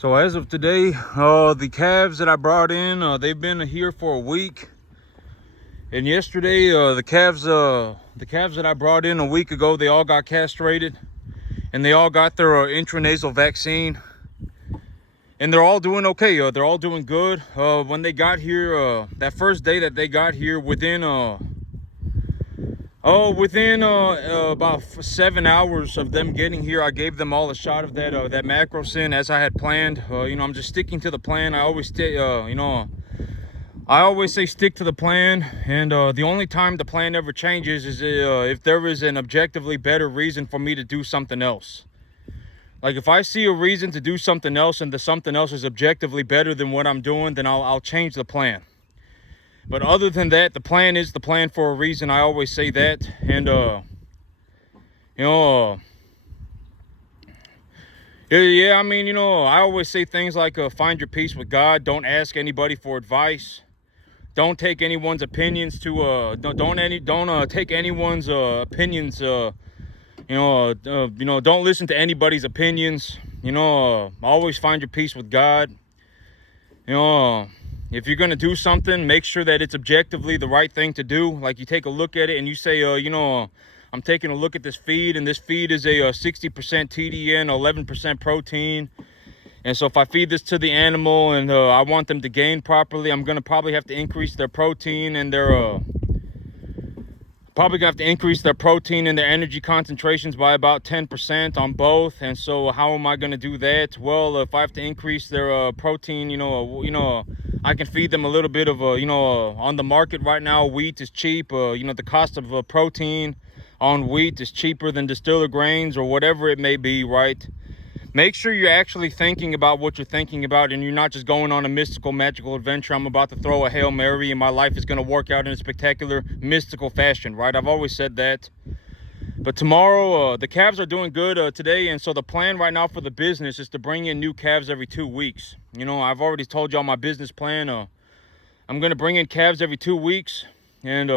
So as of today, the calves that I brought in, they've been here for a week. And yesterday, the calves that I brought in a week ago, they all got castrated, and they all got their intranasal vaccine, and they're all doing okay. They're all doing good. When they got here, that first day that they got here, within about 7 hours of them getting here, I gave them all a shot of that macrocin as I had planned. I'm just sticking to the plan. I always stay, I always say stick to the plan, and the only time the plan ever changes is if there is an objectively better reason for me to do something else. Like if I see a reason to do something else and the something else is objectively better than what I'm doing, then I'll change the plan. But other than that, the plan is the plan for a reason. I always say that. And yeah, I mean, I always say things like find your peace with God. Don't ask anybody for advice. Don't take anyone's opinions to don't take anyone's opinions don't listen to anybody's opinions. Always find your peace with God. If you're gonna do something, make sure that it's objectively the right thing to do. Like you take a look at it and you say, I'm taking a look at this feed, and this feed is a 60% TDN, 11% protein. And so if I feed this to the animal and I want them to gain properly, I'm gonna probably have to increase their protein and their energy concentrations by about 10% on both. And so how am I going to do that? Well, if I have to increase their protein, I can feed them a little bit of on the market right now, wheat is cheap. The cost of protein on wheat is cheaper than distiller grains or whatever it may be, right? Make sure you're actually thinking about what you're thinking about, and you're not just going on a mystical, magical adventure. I'm about to throw a Hail Mary and my life is going to work out in a spectacular, mystical fashion, right? I've always said that. But tomorrow, the calves are doing good today, and so the plan right now for the business is to bring in new calves every 2 weeks. I've already told y'all my business plan. I'm going to bring in calves every 2 weeks, and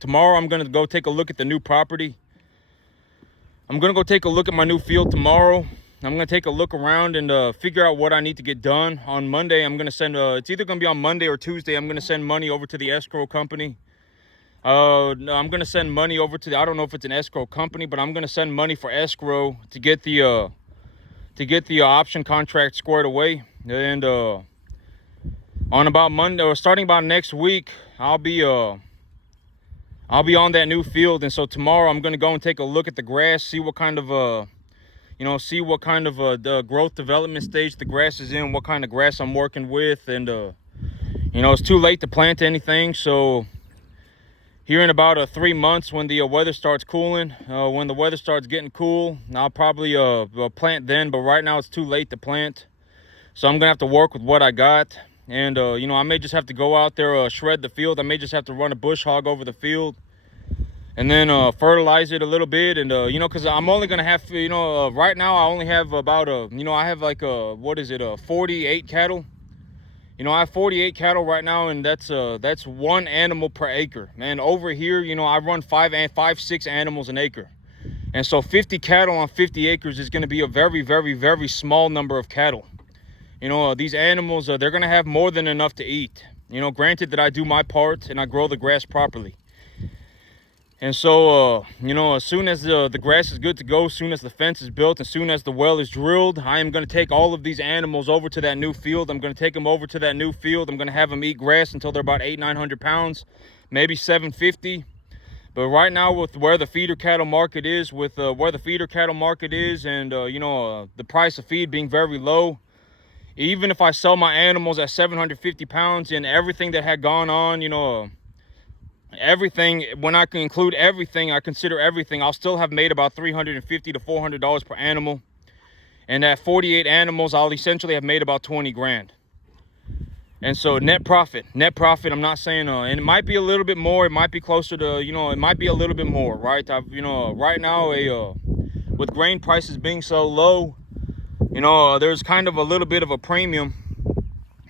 tomorrow I'm going to go take a look at the new property. I'm going to go take a look at my new field tomorrow. I'm going to take a look around and figure out what I need to get done. On Monday, I'm going to send, it's either going to be on Monday or Tuesday, I'm going to send money over to the escrow company. No, I'm going to send money over to I don't know if it's an escrow company, but I'm going to send money for escrow to get the option contract squared away. And on about Monday, or starting about next week, I'll be on that new field. And so tomorrow I'm going to go and take a look at the grass, see what kind of the growth development stage the grass is in, what kind of grass I'm working with. And it's too late to plant anything, so here in about 3 months, when the weather starts cooling, when the weather starts getting cool, I'll probably plant then. But right now it's too late to plant, so I'm gonna have to work with what I got. And I may just have to go out there, shred the field. I may just have to run a bush hog over the field and then fertilize it a little bit. And because I'm only gonna have right now I only have about I have like 48 cattle. I have 48 cattle right now, and that's one animal per acre. And over here, I run 6 animals an acre. And so 50 cattle on 50 acres is going to be a very, very, very small number of cattle. These animals, they're going to have more than enough to eat. Granted that I do my part and I grow the grass properly. And so, as soon as the grass is good to go, as soon as the fence is built, as soon as the well is drilled, I am going to take all of these animals over to that new field. I'm going to take them over to that new field. I'm going to have them eat grass until they're about 800-900 pounds, maybe 750. But right now, with where the feeder cattle market is, and the price of feed being very low, even if I sell my animals at 750 pounds and everything that had gone on, everything, when I can include everything, I consider everything, I'll still have made about $350 to $400 per animal. And at 48 animals, I'll essentially have made about 20 grand. And so net profit, I'm not saying, and it might be a little bit more, it might be closer to, it might be a little bit more, right? Right now, with grain prices being so low, there's kind of a little bit of a premium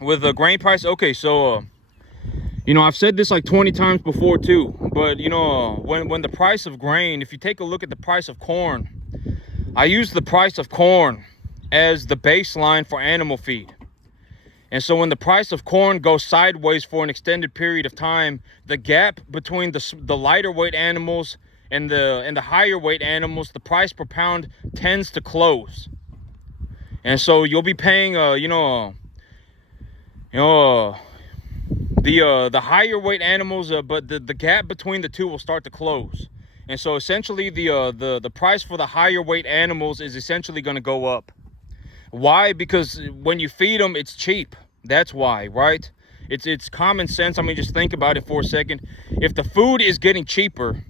with the grain price. Okay, so, I've said this like 20 times before too, but when the price of grain, if you take a look at the price of corn, I use the price of corn as the baseline for animal feed. And so when the price of corn goes sideways for an extended period of time, the gap between the lighter weight animals and the higher weight animals, the price per pound tends to close. And so you'll be paying the higher weight animals, but the gap between the two will start to close. And so essentially the price for the higher weight animals is essentially going to go up. Why? Because when you feed them, it's cheap. That's why, right? It's common sense. I mean, just think about it for a second. If the food is getting cheaper,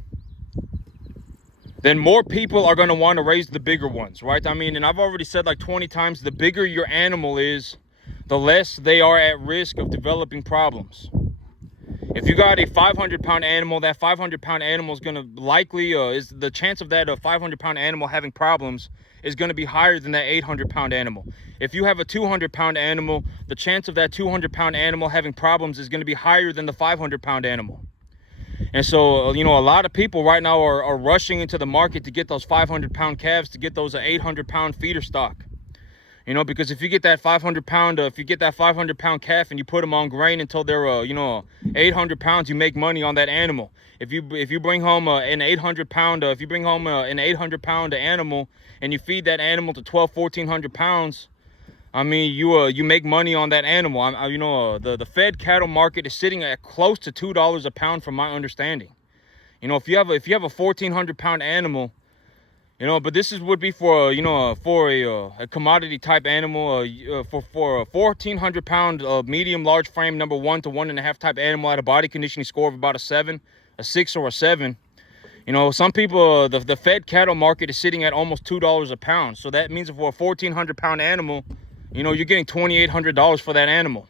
then more people are going to want to raise the bigger ones, right? I mean, and I've already said like 20 times, the bigger your animal is, the less they are at risk of developing problems. If you got a 500-pound animal, that 500-pound animal is going to likely, is the chance of that 500-pound animal having problems is going to be higher than that 800-pound animal. If you have a 200-pound animal, the chance of that 200-pound animal having problems is going to be higher than the 500-pound animal. And so, a lot of people right now are rushing into the market to get those 500-pound calves, to get those 800-pound feeder stock. Because if you get that 500-pound calf and you put them on grain until they're 800 pounds, you make money on that animal. If you bring home an 800-pound animal and you feed that animal to 1,200-1,400 pounds, I mean, you make money on that animal. The fed cattle market is sitting at close to $2 a pound, from my understanding. If you have a 1,400-pound animal. But this would be for a commodity type animal, for a 1,400-pound medium large frame number 1 to 1.5 type animal at a body conditioning score of about a 7, a 6, or a 7. Some people, the fed cattle market is sitting at almost $2 a pound. So that means for a 1,400-pound animal, you're getting $2,800 for that animal.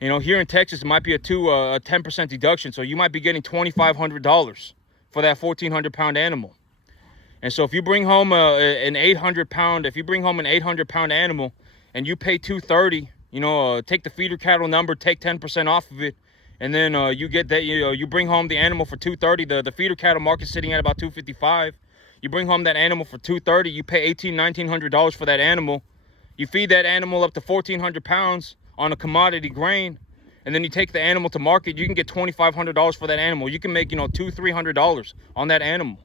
Here in Texas, it might be a 10% deduction, so you might be getting $2,500 for that 1,400-pound animal. And so if you bring home an 800-pound animal and you pay $230, take the feeder cattle number, take 10% off of it, and then you get that, you bring home the animal for $230. The feeder cattle market sitting at about $255. You bring home that animal for $230. You pay $1,900 for that animal. You feed that animal up to 1,400 pounds on a commodity grain, and then you take the animal to market. You can get $2,500 for that animal. You can make $200-300 on that animal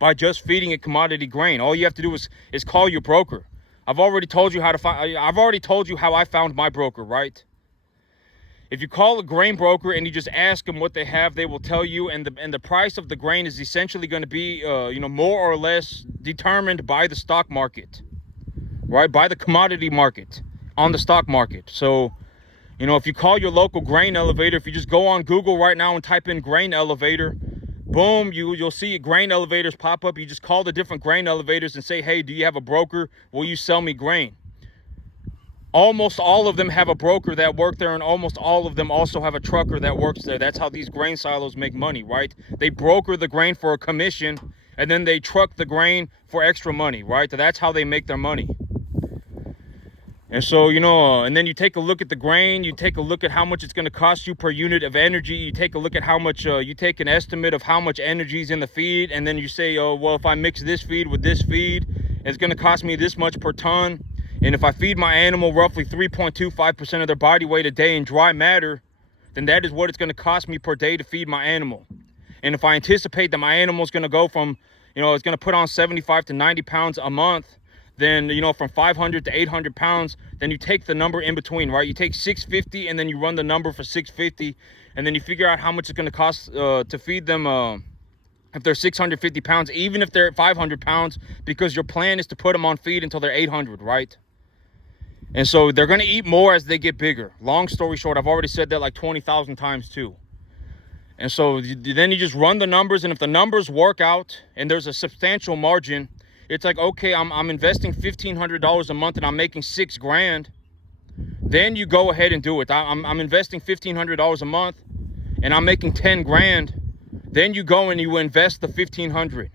by just feeding it commodity grain. All you have to do is call your broker. I've already told you how I found my broker, right? If you call a grain broker and you just ask them what they have, they will tell you, and the price of the grain is essentially going to be more or less determined by the stock market, right? By the commodity market on the stock market. So, if you call your local grain elevator, if you just go on Google right now and type in grain elevator, boom, you'll see grain elevators pop up. You just call the different grain elevators and say, hey, do you have a broker? Will you sell me grain? Almost all of them have a broker that works there, and almost all of them also have a trucker that works there. That's how these grain silos make money, right? They broker the grain for a commission, and then they truck the grain for extra money, right? That's how they make their money. And so, and then you take a look at the grain, you take a look at how much it's going to cost you per unit of energy, you take a look at how much, you take an estimate of how much energy is in the feed, and then you say, oh, well, if I mix this feed with this feed, it's going to cost me this much per ton. And if I feed my animal roughly 3.25% of their body weight a day in dry matter, then that is what it's going to cost me per day to feed my animal. And if I anticipate that my animal is going to go from, it's going to put on 75 to 90 pounds a month, then, from 500 to 800 pounds, then you take the number in between, right? You take 650 and then you run the number for 650, and then you figure out how much it's going to cost to feed them if they're 650 pounds, even if they're at 500 pounds, because your plan is to put them on feed until they're 800, right? And so they're going to eat more as they get bigger. Long story short, I've already said that like 20,000 times too. And so then you just run the numbers, and if the numbers work out and there's a substantial margin, it's like, okay, I'm investing $1,500 a month and I'm making $6,000. Then you go ahead and do it. I'm investing $1,500 a month and I'm making $10,000. Then you go and you invest the $1,500.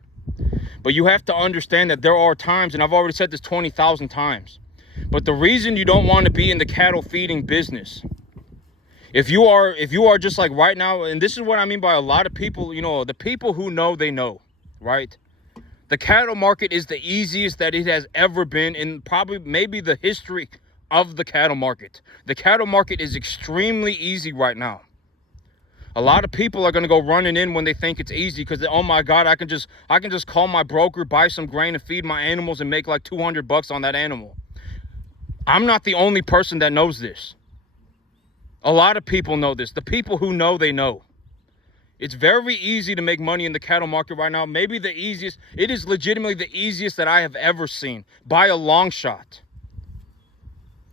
But you have to understand that there are times, and I've already said this 20,000 times, but the reason you don't want to be in the cattle feeding business, if you are just like right now, and this is what I mean by a lot of people, the people who know, they know, right? The cattle market is the easiest that it has ever been in probably maybe the history of the cattle market. The cattle market is extremely easy right now. A lot of people are going to go running in when they think it's easy because, oh my God, I can just call my broker, buy some grain and feed my animals and make like $200 on that animal. I'm not the only person that knows this. A lot of people know this. The people who know, they know. It's very easy to make money in the cattle market right now. Maybe the easiest. It is legitimately the easiest that I have ever seen by a long shot.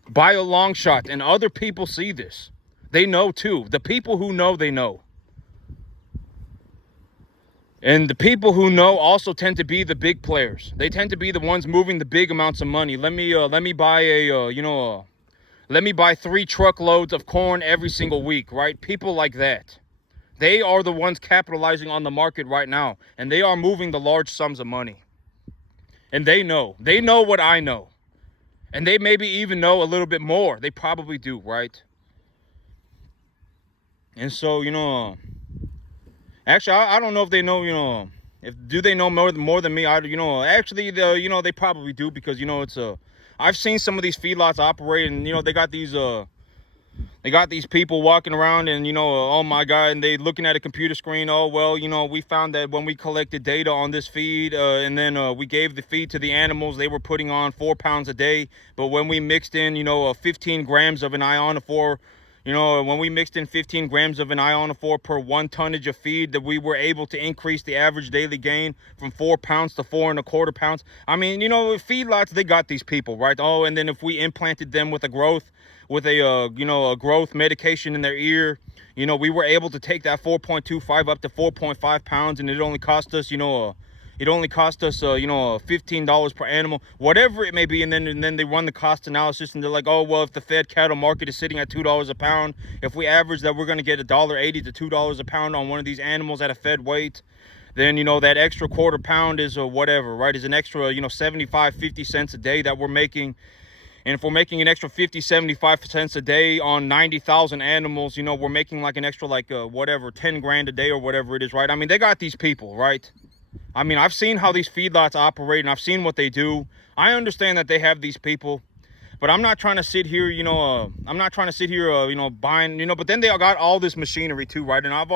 By a long shot. And other people see this. They know too. The people who know, they know. And the people who know also tend to be the big players. They tend to be the ones moving the big amounts of money. Let me buy let me buy 3 truckloads of corn every single week, right? People like that. They are the ones capitalizing on the market right now, and they are moving the large sums of money. And they know what I know. And they maybe even know a little bit more. They probably do, right? And so, actually, I don't know if they know, do they know more than me? Actually, they probably do because, I've seen some of these feedlots operate and, they got these people walking around and, oh my God, and they looking at a computer screen. Oh, well, we found that when we collected data on this feed and then we gave the feed to the animals, they were putting on 4 pounds a day. But when we mixed in, 15 grams of an ionophore, when we mixed in 15 grams of an ionophore per 1 tonnage of feed, that we were able to increase the average daily gain from 4 pounds to 4.25 pounds. I mean, feedlots, they got these people, right? Oh, and then if we implanted them with a growth medication in their ear, we were able to take that 4.25 up to 4.5 pounds, and it only cost us, $15 per animal, whatever it may be. And then they run the cost analysis and they're like, oh, well, if the fed cattle market is sitting at $2 a pound, if we average that, we're going to get $1.80 to $2 a pound on one of these animals at a fed weight. Then, that extra quarter pound is whatever, right? Is an extra, 75, 50 cents a day that we're making. And if we're making an extra 50, 75 cents a day on 90,000 animals, we're making like an extra, 10 grand a day or whatever it is, right? I mean, they got these people, right? I mean, I've seen how these feedlots operate and I've seen what they do. I understand that they have these people, but I'm not trying to sit here, buying, but then they got all this machinery too, right? And I've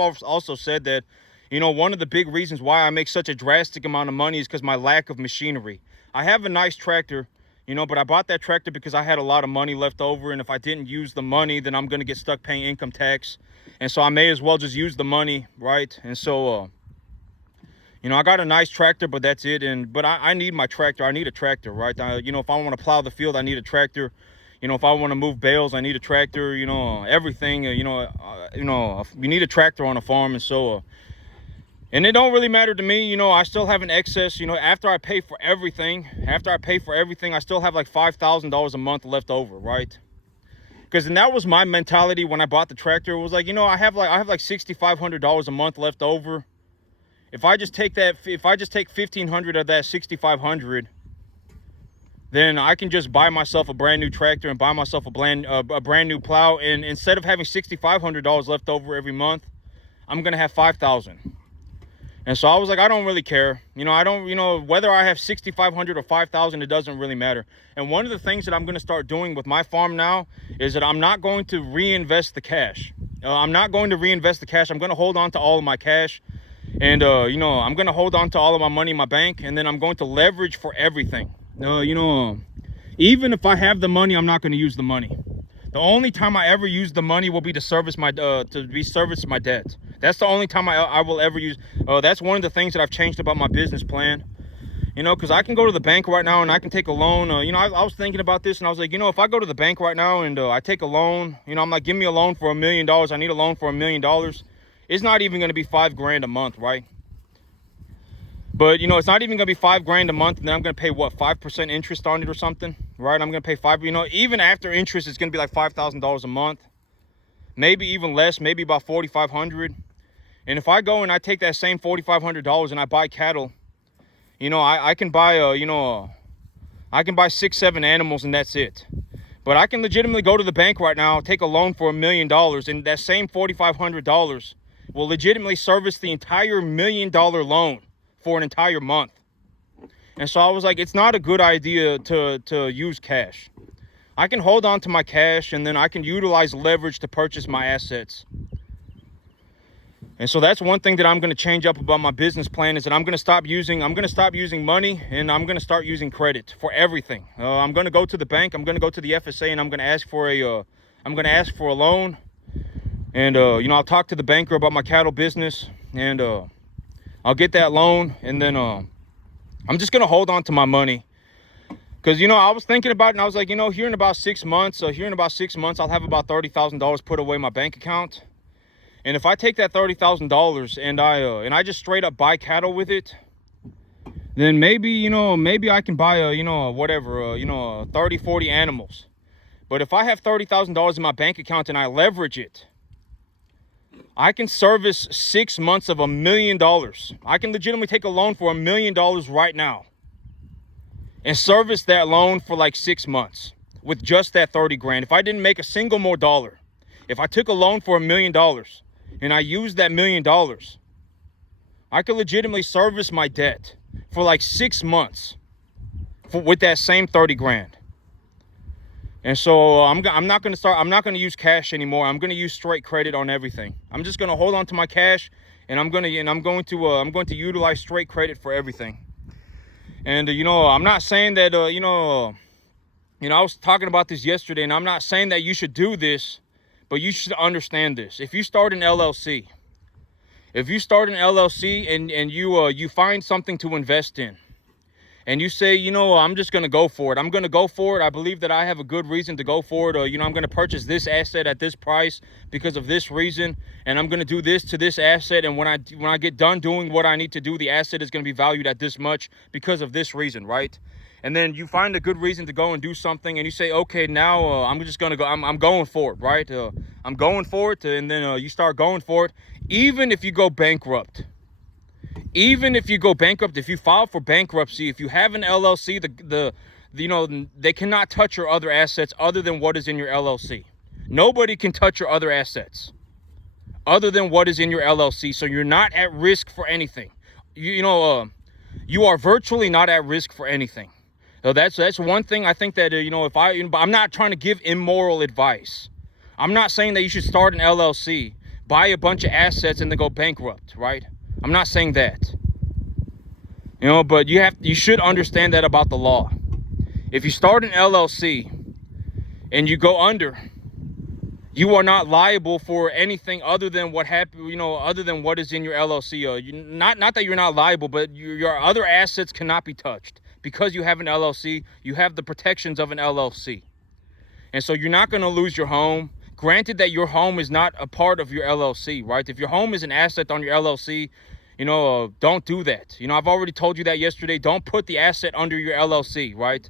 also said that, one of the big reasons why I make such a drastic amount of money is because my lack of machinery. I have a nice tractor, but I bought that tractor because I had a lot of money left over. And if I didn't use the money, then I'm going to get stuck paying income tax. And so I may as well just use the money, right? And so, I got a nice tractor, but that's it. But I need my tractor. I need a tractor, right? If I want to plow the field, I need a tractor. If I want to move bales, I need a tractor. Everything. You need a tractor on a farm, and so. And it don't really matter to me. I still have an excess. After I pay for everything, I still have like $5,000 a month left over, right? Because then that was my mentality when I bought the tractor. It was like, I have like $6,500 a month left over. If I just take $1,500 of that $6,500, then I can just buy myself a brand new tractor and buy myself a brand new plow. And instead of having $6,500 left over every month, I'm gonna have $5,000. And so I was like, I don't really care. I don't, whether I have $6,500 or $5,000, it doesn't really matter. And one of the things that I'm gonna start doing with my farm now is that I'm not going to reinvest the cash. I'm not going to reinvest the cash. I'm gonna hold on to all of my cash. And, I'm going to hold on to all of my money in my bank, and then I'm going to leverage for everything. Even if I have the money, I'm not going to use the money. The only time I ever use the money will be to service my debt. That's the only time I will ever use. That's one of the things that I've changed about my business plan. Because I can go to the bank right now and I can take a loan. I was thinking about this and I was like, if I go to the bank right now and I take a loan, I'm like, give me a loan for $1 million. I need a loan for $1 million. It's not even going to be $5 grand a month, right? But, it's not even going to be $5 grand a month. And then I'm going to pay, 5% interest on it or something, right? I'm going to pay even after interest, it's going to be like $5,000 a month. Maybe even less, maybe about $4,500. And if I go and I take that same $4,500 and I buy cattle, I can buy, I can buy 6, 7 animals and that's it. But I can legitimately go to the bank right now, take a loan for $1 million, and that same $4,500 will legitimately service the entire $1 million loan for an entire month. And so I was like, it's not a good idea to use cash. I can hold on to my cash, and then I can utilize leverage to purchase my assets. And so that's one thing that I'm going to change up about my business plan, is that I'm going to stop using money, and I'm going to start using credit for everything. I'm going to go to the bank, I'm going to go to the FSA, and I'm going to ask for a loan. And I'll talk to the banker about my cattle business, and I'll get that loan, and then I'm just going to hold on to my money. Because, I was thinking about it, and I was like, here in about 6 months, I'll have about $30,000 put away in my bank account. And if I take that $30,000 and I just straight up buy cattle with it, then maybe I can buy 30, 40 animals. But if I have $30,000 in my bank account and I leverage it, I can service 6 months of $1 million. I can legitimately take a loan for $1 million right now and service that loan for like 6 months with just that 30 grand. If I didn't make a single more dollar, if I took a loan for $1 million and I used that $1 million, I could legitimately service my debt for like 6 months with that same 30 grand. And so I'm not going to use cash anymore. I'm going to use straight credit on everything. I'm just going to hold on to my cash, and I'm going to utilize straight credit for everything. And I'm not saying that I was talking about this yesterday, and I'm not saying that you should do this, but you should understand this. If you start an LLC, and you find something to invest in, and you say, I'm just going to go for it. I'm going to go for it. I believe that I have a good reason to go for it. Or, I'm going to purchase this asset at this price because of this reason. And I'm going to do this to this asset. And when I get done doing what I need to do, the asset is going to be valued at this much because of this reason, right? And then you find a good reason to go and do something, and you say, okay, now I'm just going to go. I'm going for it, right? I'm going for it. And then you start going for it. Even if you go bankrupt, if you file for bankruptcy, if you have an LLC, they cannot touch your other assets other than what is in your LLC. Nobody can touch your other assets other than what is in your LLC. So you're not at risk for anything. You are virtually not at risk for anything. So that's one thing I think that, I'm not trying to give immoral advice. I'm not saying that you should start an LLC, buy a bunch of assets, and then go bankrupt, right? I'm not saying that. But you should understand that about the law. If you start an LLC and you go under, you are not liable for anything other than what happened, other than what is in your LLC. Not that you're not liable, but your other assets cannot be touched. Because you have an LLC, you have the protections of an LLC. And so you're not going to lose your home. Granted that your home is not a part of your LLC, right? If your home is an asset on your LLC, don't do that. I've already told you that yesterday. Don't put the asset under your LLC, right?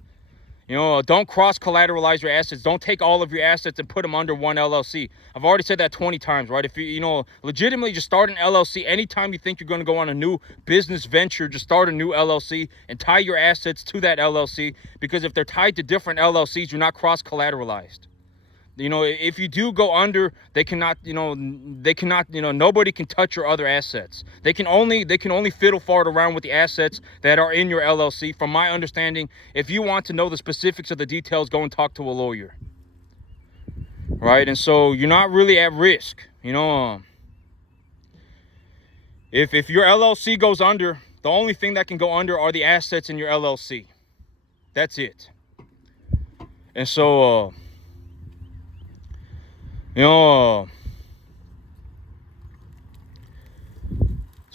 Don't cross-collateralize your assets. Don't take all of your assets and put them under one LLC. I've already said that 20 times, right? If you, legitimately just start an LLC. Anytime you think you're going to go on a new business venture, just start a new LLC and tie your assets to that LLC. Because if they're tied to different LLCs, you're not cross-collateralized. If you do go under, they cannot, nobody can touch your other assets. They can only fiddle fart around with the assets that are in your LLC. From my understanding, if you want to know the specifics of the details, go and talk to a lawyer. Right? And so you're not really at risk. If your LLC goes under, the only thing that can go under are the assets in your LLC. That's it. And so, so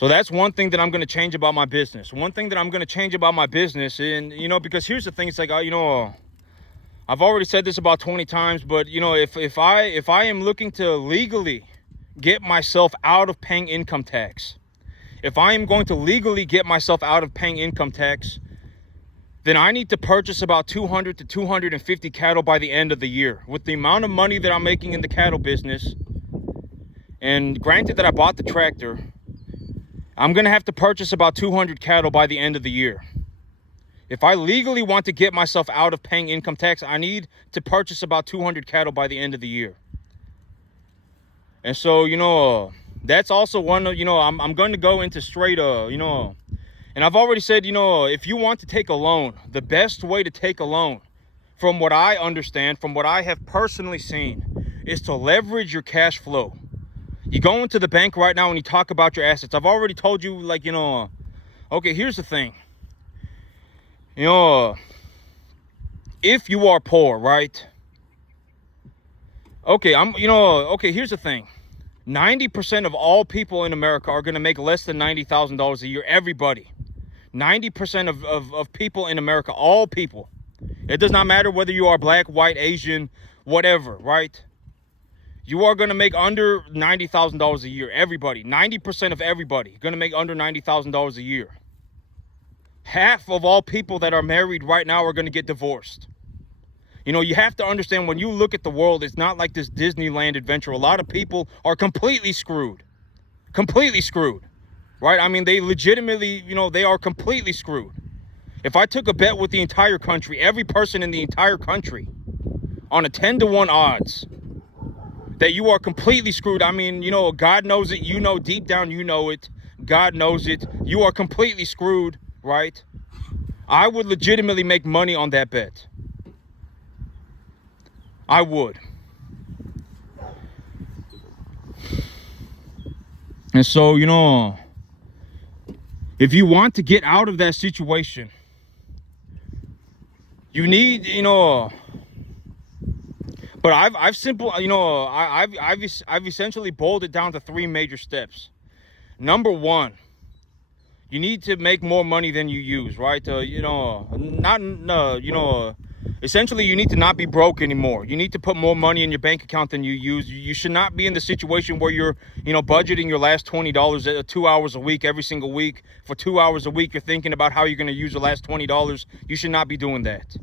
that's one thing that I'm going to change about my business. One thing that I'm going to change about my business, and, because here's the thing, it's like, I've already said this about 20 times, but, if I am looking to legally get myself out of paying income tax, if I am going to legally get myself out of paying income tax, then I need to purchase about 200 to 250 cattle by the end of the year. With the amount of money that I'm making in the cattle business, and granted that I bought the tractor, I'm going to have to purchase about 200 cattle by the end of the year. If I legally want to get myself out of paying income tax, I need to purchase about 200 cattle by the end of the year. And so, that's also one of, I'm going to go into straight, And I've already said, you know, if you want to take a loan, the best way to take a loan, from what I understand, from what I have personally seen, is to leverage your cash flow. You go into the bank right now and you talk about your assets. I've already told you, like, you know, okay, here's the thing. You know, if you are poor, right? Okay, okay, here's the thing. 90% of all people in America are going to make less than $90,000 a year. Everybody. 90% of people in America, all people. It does not matter whether you are black, white, Asian, whatever, right? You are going to make under $90,000 a year. Everybody. 90% of everybody going to make under $90,000 a year. Half of all people that are married right now are going to get divorced. You know, you have to understand, when you look at the world, it's not like this Disneyland adventure. A lot of people are completely screwed. Completely screwed. Right? I mean, they legitimately, you know, they are completely screwed. If I took a bet with the entire country, every person in the entire country, on a 10-to-1 odds, that you are completely screwed. I mean, you know, God knows it. You know, deep down, you know it. God knows it. You are completely screwed, right? I would legitimately make money on that bet. I would. And so, you know, if you want to get out of that situation, you need, you know, but I've essentially boiled it down to 3 major steps. Number 1, you need to make more money than you use, right? Essentially, you need to not be broke anymore. You need to put more money in your bank account than you use. You should not be in the situation where you're, you know, budgeting your last $20 at 2 hours a week, every single week. For 2 hours a week, you're thinking about how you're going to use the last $20. You should not be doing that.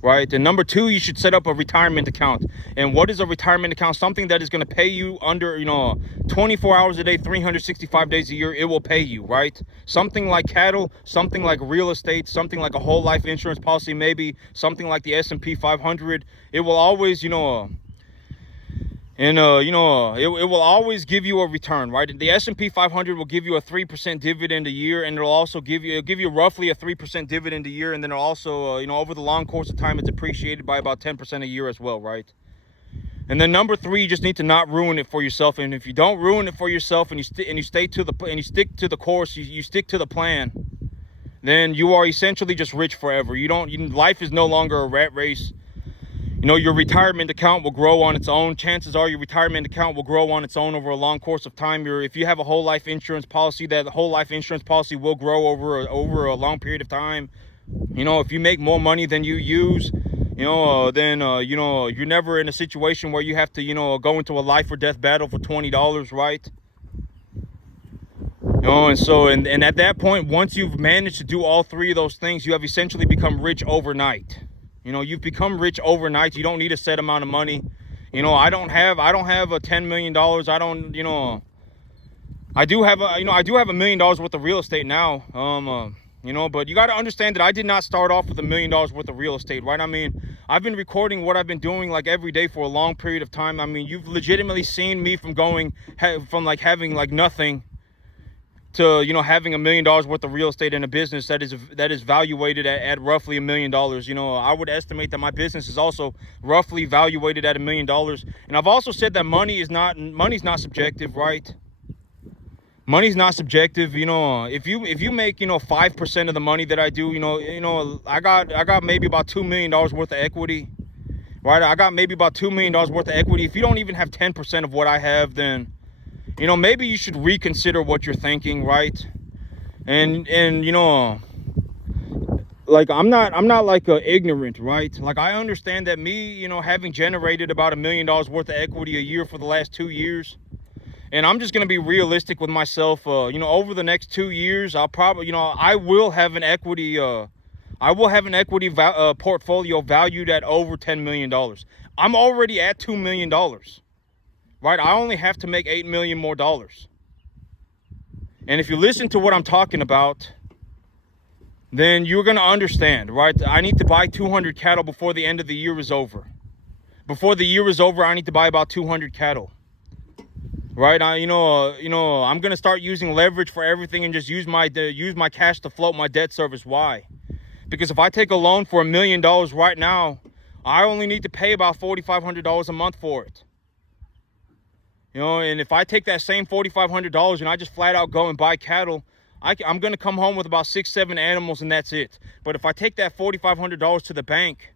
Right? And number 2, you should set up a retirement account. And what is a retirement account? Something that is going to pay you under, you know, 24 hours a day, 365 days a year. It will pay you, right? Something like cattle, something like real estate, something like a whole life insurance policy, maybe something like the S&P 500. It will always, you know, it will always give you a return, right? The S&P 500 will give you a 3% dividend a year, and it'll also give you roughly a 3% dividend a year, and then it'll also, you know, over the long course of time, it's appreciated by about 10% a year as well, right? And then number 3, you just need to not ruin it for yourself. And if you don't ruin it for yourself, and you stick to the course, you stick to the plan, then you are essentially just rich forever. Life is no longer a rat race. You know, your retirement account will grow on its own. Chances are your retirement account will grow on its own over a long course of time. If you have a whole life insurance policy, that whole life insurance policy will grow over a long period of time. You know, if you make more money than you use, you know, then, you know, you're never in a situation where you have to, you know, go into a life or death battle for $20, right? You know, and so, and at that point, once you've managed to do all 3 of those things, you have essentially become rich overnight. You know, you've become rich overnight. You don't need a set amount of money. You know, I don't have a $10 million. I don't, you know, I do have $1 million worth of real estate now. You know, but you got to understand that I did not start off with $1 million worth of real estate, right? I mean, I've been recording what I've been doing like every day for a long period of time. I mean, you've legitimately seen me from having like nothing to, you know, having $1 million worth of real estate in a business that is valuated at roughly $1 million. You know, I would estimate that my business is also roughly valuated at $1 million. And I've also said that money's not subjective, right? Money's not subjective. You know, if you make, you know, 5% of the money that I do, you know, I got maybe about $2 million worth of equity, right? I got maybe about $2 million worth of equity. If you don't even have 10% of what I have, then, you know, maybe you should reconsider what you're thinking, right? And you know, like, I'm not like ignorant, right? Like, I understand that me, you know, having generated about $1 million worth of equity a year for the last 2 years, and I'm just going to be realistic with myself, you know, over the next 2 years, I'll probably, you know, I will have an equity portfolio valued at over $10 million. I'm already at $2 million. Right, I only have to make $8 million more. And if you listen to what I'm talking about, then you're going to understand, right? I need to buy 200 cattle before the end of the year is over. Before the year is over, I need to buy about 200 cattle. right? I'm gonna start using leverage for everything and just use my cash to float my debt service. Why? Because if I take a loan for $1 million right now, I only need to pay about $4,500 a month for it. And if I take that same $4,500 and I just flat out go and buy cattle, I'm gonna come home with about 6-7 animals and that's it. But if I take that $4,500 to the bank,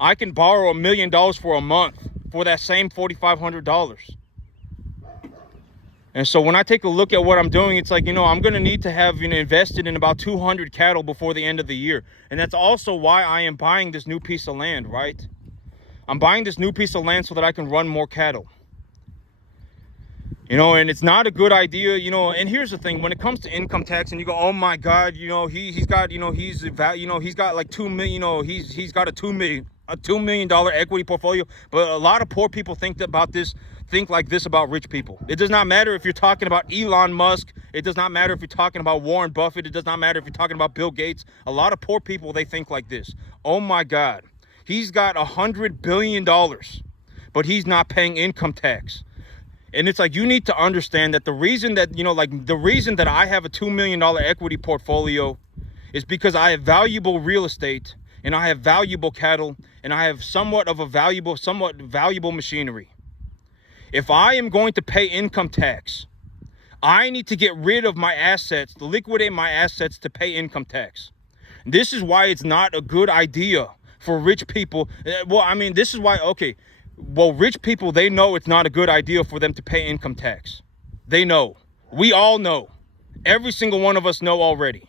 I can borrow $1 million for a month for that same $4,500. And so when I take a look at what I'm doing, it's like, I'm going to need to have, invested in about 200 cattle before the end of the year. And that's also why I am buying this new piece of land, right? I'm buying this new piece of land so that I can run more cattle. And it's not a good idea, and here's the thing, when it comes to income tax and you go, oh my God, he's got, he's got like 2 million, he's got a $2 million equity portfolio. But a lot of poor people think like this about rich people. It does not matter if you're talking about Elon Musk. It does not matter if you're talking about Warren Buffett. It does not matter if you're talking about Bill Gates. A lot of poor people, they think like this. Oh my God, he's got $100 billion, but he's not paying income tax. And it's like, you need to understand that the reason that, the reason that I have a $2 million equity portfolio is because I have valuable real estate and I have valuable cattle and I have somewhat valuable machinery. If I am going to pay income tax, I need to get rid of my assets, to liquidate my assets to pay income tax. This is why it's not a good idea for rich people. This is why, rich people, they know it's not a good idea for them to pay income tax. They know. We all know. Every single one of us know already.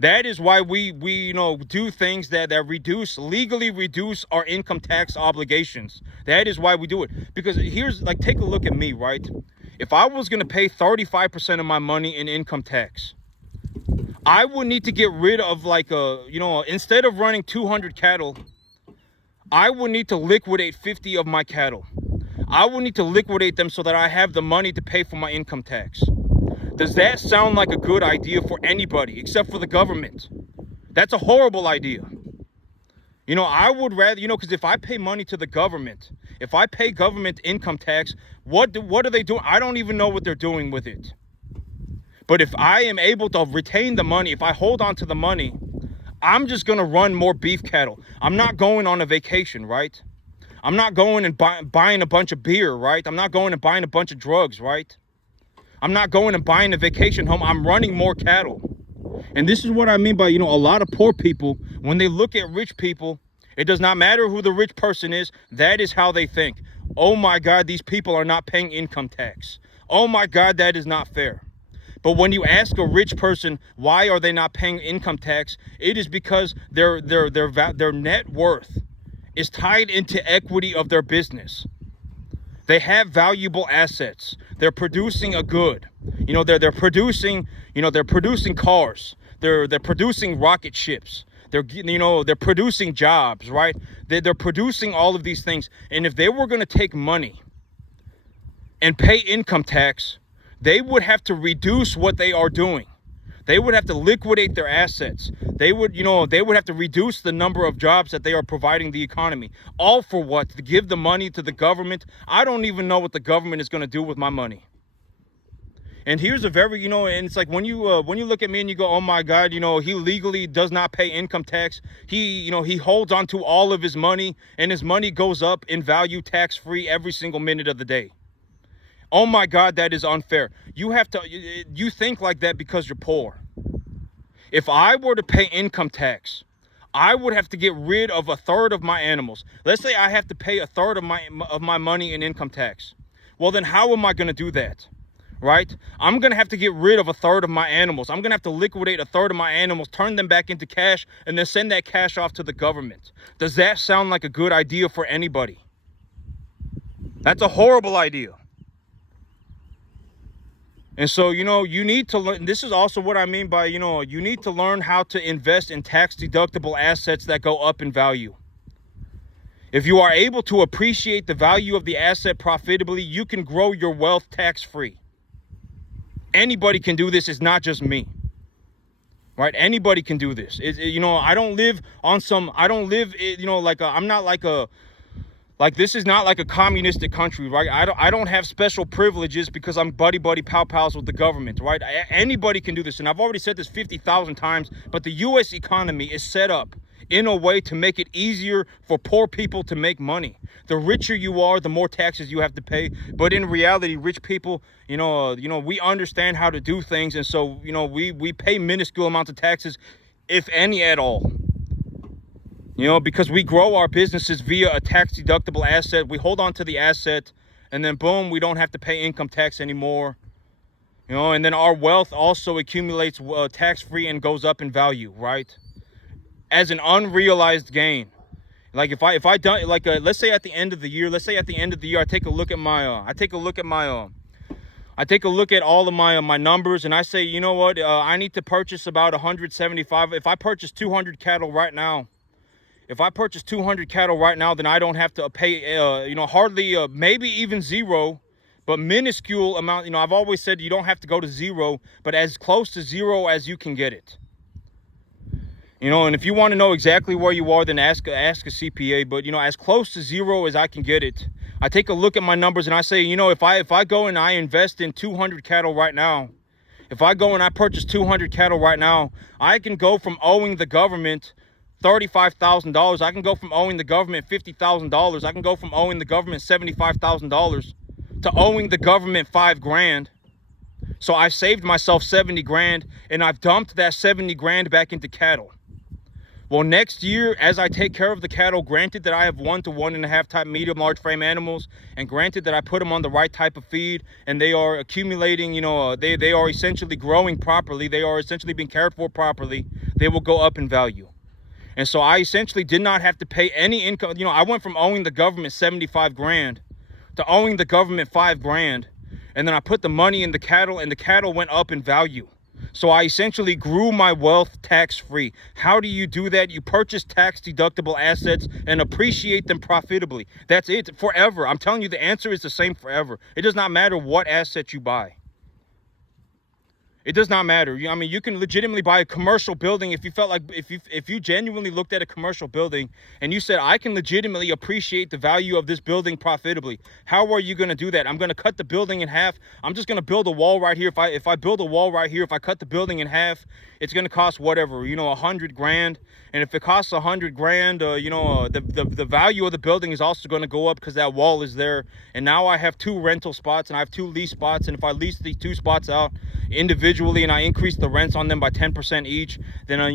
That is why we do things that legally reduce our income tax obligations. That is why we do it. Because take a look at me, right? If I was going to pay 35% of my money in income tax, I would need to get rid of instead of running 200 cattle, I would need to liquidate 50 of my cattle. I would need to liquidate them so that I have the money to pay for my income tax. Does that sound like a good idea for anybody except for the government? That's a horrible idea. I would rather, because if I pay money to the government, if I pay government income tax, what are they doing? I don't even know what they're doing with it. But if I am able to retain the money, if I hold on to the money, I'm just going to run more beef cattle. I'm not going on a vacation, right? I'm not going and buying a bunch of beer, right? I'm not going and buying a bunch of drugs, right? I'm not going and buying a vacation home. I'm running more cattle. And this is what I mean by, a lot of poor people, when they look at rich people, it does not matter who the rich person is. That is how they think. Oh my God, these people are not paying income tax. Oh my God, that is not fair. But when you ask a rich person, why are they not paying income tax? It is because their net worth is tied into equity of their business. They have valuable assets. They're producing a good. They're producing cars. They're producing rocket ships. They're producing jobs, right? They're producing all of these things. And if they were going to take money and pay income tax, they would have to reduce what they are doing. They would have to liquidate their assets. They would have to reduce the number of jobs that they are providing the economy. All for what? To give the money to the government? I don't even know what the government is going to do with my money. And here's a very, and it's like when you look at me and you go, oh my God, he legally does not pay income tax. He holds on to all of his money and his money goes up in value tax-free every single minute of the day. Oh my God, that is unfair. You think like that because you're poor. If I were to pay income tax, I would have to get rid of a third of my animals. Let's say I have to pay a third of my money in income tax. Well, then how am I going to do that? Right? I'm going to have to get rid of a third of my animals. I'm going to have to liquidate a third of my animals, turn them back into cash, and then send that cash off to the government. Does that sound like a good idea for anybody? That's a horrible idea. And so, you need to learn. This is also what I mean by, you need to learn how to invest in tax deductible assets that go up in value. If you are able to appreciate the value of the asset profitably, you can grow your wealth tax-free. Anybody can do this. It's not just me. Right? Anybody can do this. I don't live on some, I don't live, I'm not like Like, this is not like a communistic country, right? I don't have special privileges because I'm buddy pals with the government, right? Anybody can do this. And I've already said this 50,000 times, but the US economy is set up in a way to make it easier for poor people to make money. The richer you are, the more taxes you have to pay. But in reality, rich people, we understand how to do things. And so, we pay minuscule amounts of taxes, if any at all. Because we grow our businesses via a tax deductible asset. We hold on to the asset, and then boom, we don't have to pay income tax anymore. And then our wealth also accumulates tax-free and goes up in value, right? As an unrealized gain. Like if I done, like let's say at the end of the year, I take a look at all of my numbers, and I say, you know what, I need to purchase about 175. If I purchase 200 cattle right now, then I don't have to pay, hardly, maybe even zero, but minuscule amount. I've always said you don't have to go to zero, but as close to zero as you can get it. And if you want to know exactly where you are, then ask a CPA. But, as close to zero as I can get it, I take a look at my numbers and I say, if I go and I invest in 200 cattle right now, if I go and I purchase 200 cattle right now, I can go from owing the government $35,000. I can go from owing the government $50,000. I can go from owing the government $75,000 to owing the government $5,000. So I saved myself 70 grand, and I've dumped that 70 grand back into cattle. Well, next year, as I take care of the cattle, granted that I have 1 to 1.5 type medium large frame animals, and granted that I put them on the right type of feed, and they are accumulating, they are essentially growing properly, they are essentially being cared for properly, they will go up in value. And so I essentially did not have to pay any income. I went from owing the government 75 grand to owing the government 5 grand. And then I put the money in the cattle, and the cattle went up in value. So I essentially grew my wealth tax-free. How do you do that? You purchase tax-deductible assets and appreciate them profitably. That's it, forever. I'm telling you, the answer is the same forever. It does not matter what asset you buy. It does not matter. You can legitimately buy a commercial building if you felt like, if you genuinely looked at a commercial building and you said, I can legitimately appreciate the value of this building profitably. How are you going to do that? I'm going to cut the building in half. I'm just going to build a wall right here. If I build a wall right here, if I cut the building in half, it's going to cost whatever, 100 grand. And if it costs 100 grand, the value of the building is also going to go up because that wall is there. And now I have 2 rental spots and I have 2 lease spots. And if I lease these 2 spots out individually and I increase the rents on them by 10% each, then I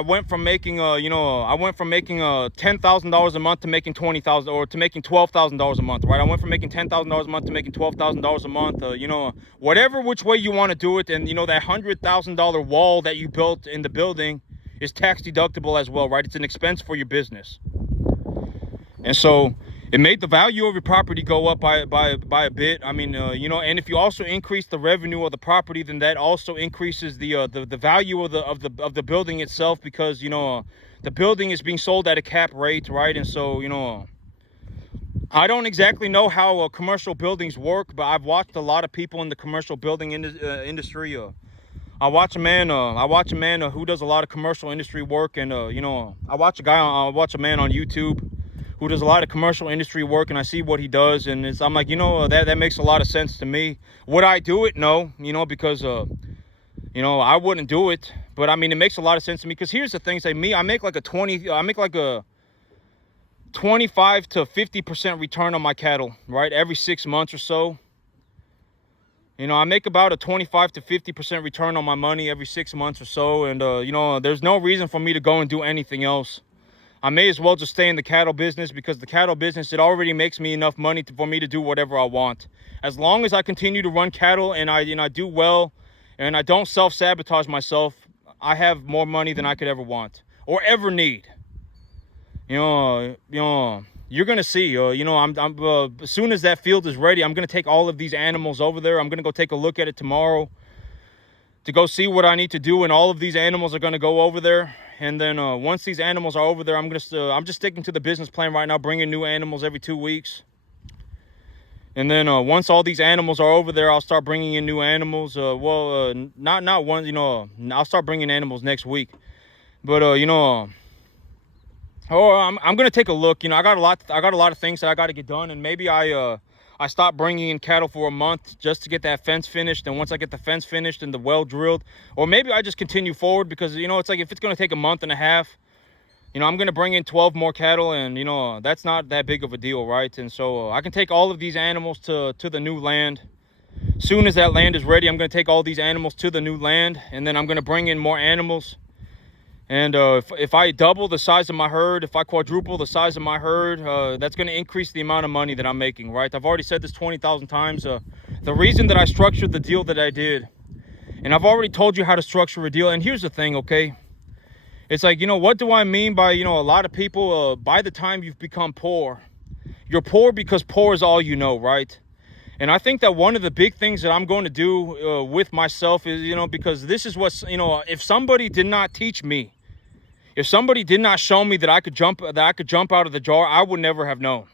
went from making $10,000 a month to making $20,000, or to making $12,000 a month, right? I went from making $10,000 a month to making $12,000 a month, whatever which way you want to do it. And that $100,000 wall that you built in the building is tax deductible as well, right? It's an expense for your business. And so it made the value of your property go up by a bit. And if you also increase the revenue of the property, then that also increases the value of the building itself, because the building is being sold at a cap rate, right? And so I don't exactly know how commercial buildings work, but I've watched a lot of people in the commercial building industry. I watch a man who does a lot of commercial industry work, and I watch a man on YouTube who does a lot of commercial industry work, and I see what he does, and I'm like, that makes a lot of sense to me. Would I do it? No, because I wouldn't do it. But it makes a lot of sense to me, because here's the thing: I make like a 25 to 50% return on my cattle, right? Every 6 months or so. I make about a 25 to 50% return on my money every 6 months or so, and there's no reason for me to go and do anything else. I may as well just stay in the cattle business, because the cattle business, it already makes me enough money for me to do whatever I want. As long as I continue to run cattle and I do well and I don't self-sabotage myself, I have more money than I could ever want or ever need. You're gonna see. As soon as that field is ready, I'm gonna take all of these animals over there. I'm gonna go take a look at it tomorrow to go see what I need to do, and all of these animals are gonna go over there. And then once these animals are over there, I'm just sticking to the business plan right now, bringing new animals every 2 weeks. And then once all these animals are over there, I'll start bringing in new animals. Not one, I'll start bringing animals next week. But Oh, I'm gonna take a look. You know, I got a lot of things that I got to get done, and maybe I stop bringing in cattle for a month just to get that fence finished. And once I get the fence finished and the well drilled, or maybe I just continue forward, because you know, it's like, if it's gonna take a month and a half, you know, I'm gonna bring in 12 more cattle, and you know, that's not that big of a deal, right? And so I can take all of these animals to the new land. Soon as that land is ready, I'm gonna take all these animals to the new land, and then I'm gonna bring in more animals. And if I double the size of my herd, if I quadruple the size of my herd, that's going to increase the amount of money that I'm making, right? I've already said this 20,000 times. The reason that I structured the deal that I did, and I've already told you how to structure a deal. And here's the thing, okay? It's like, you know, what do I mean by, you know, a lot of people, by the time you've become poor, you're poor because poor is all you know, right? And I think that one of the big things that I'm going to do with myself is, you know, because this is what's, you know, if somebody did not teach me, if somebody did not show me that I could jump out of the jar, I would never have known.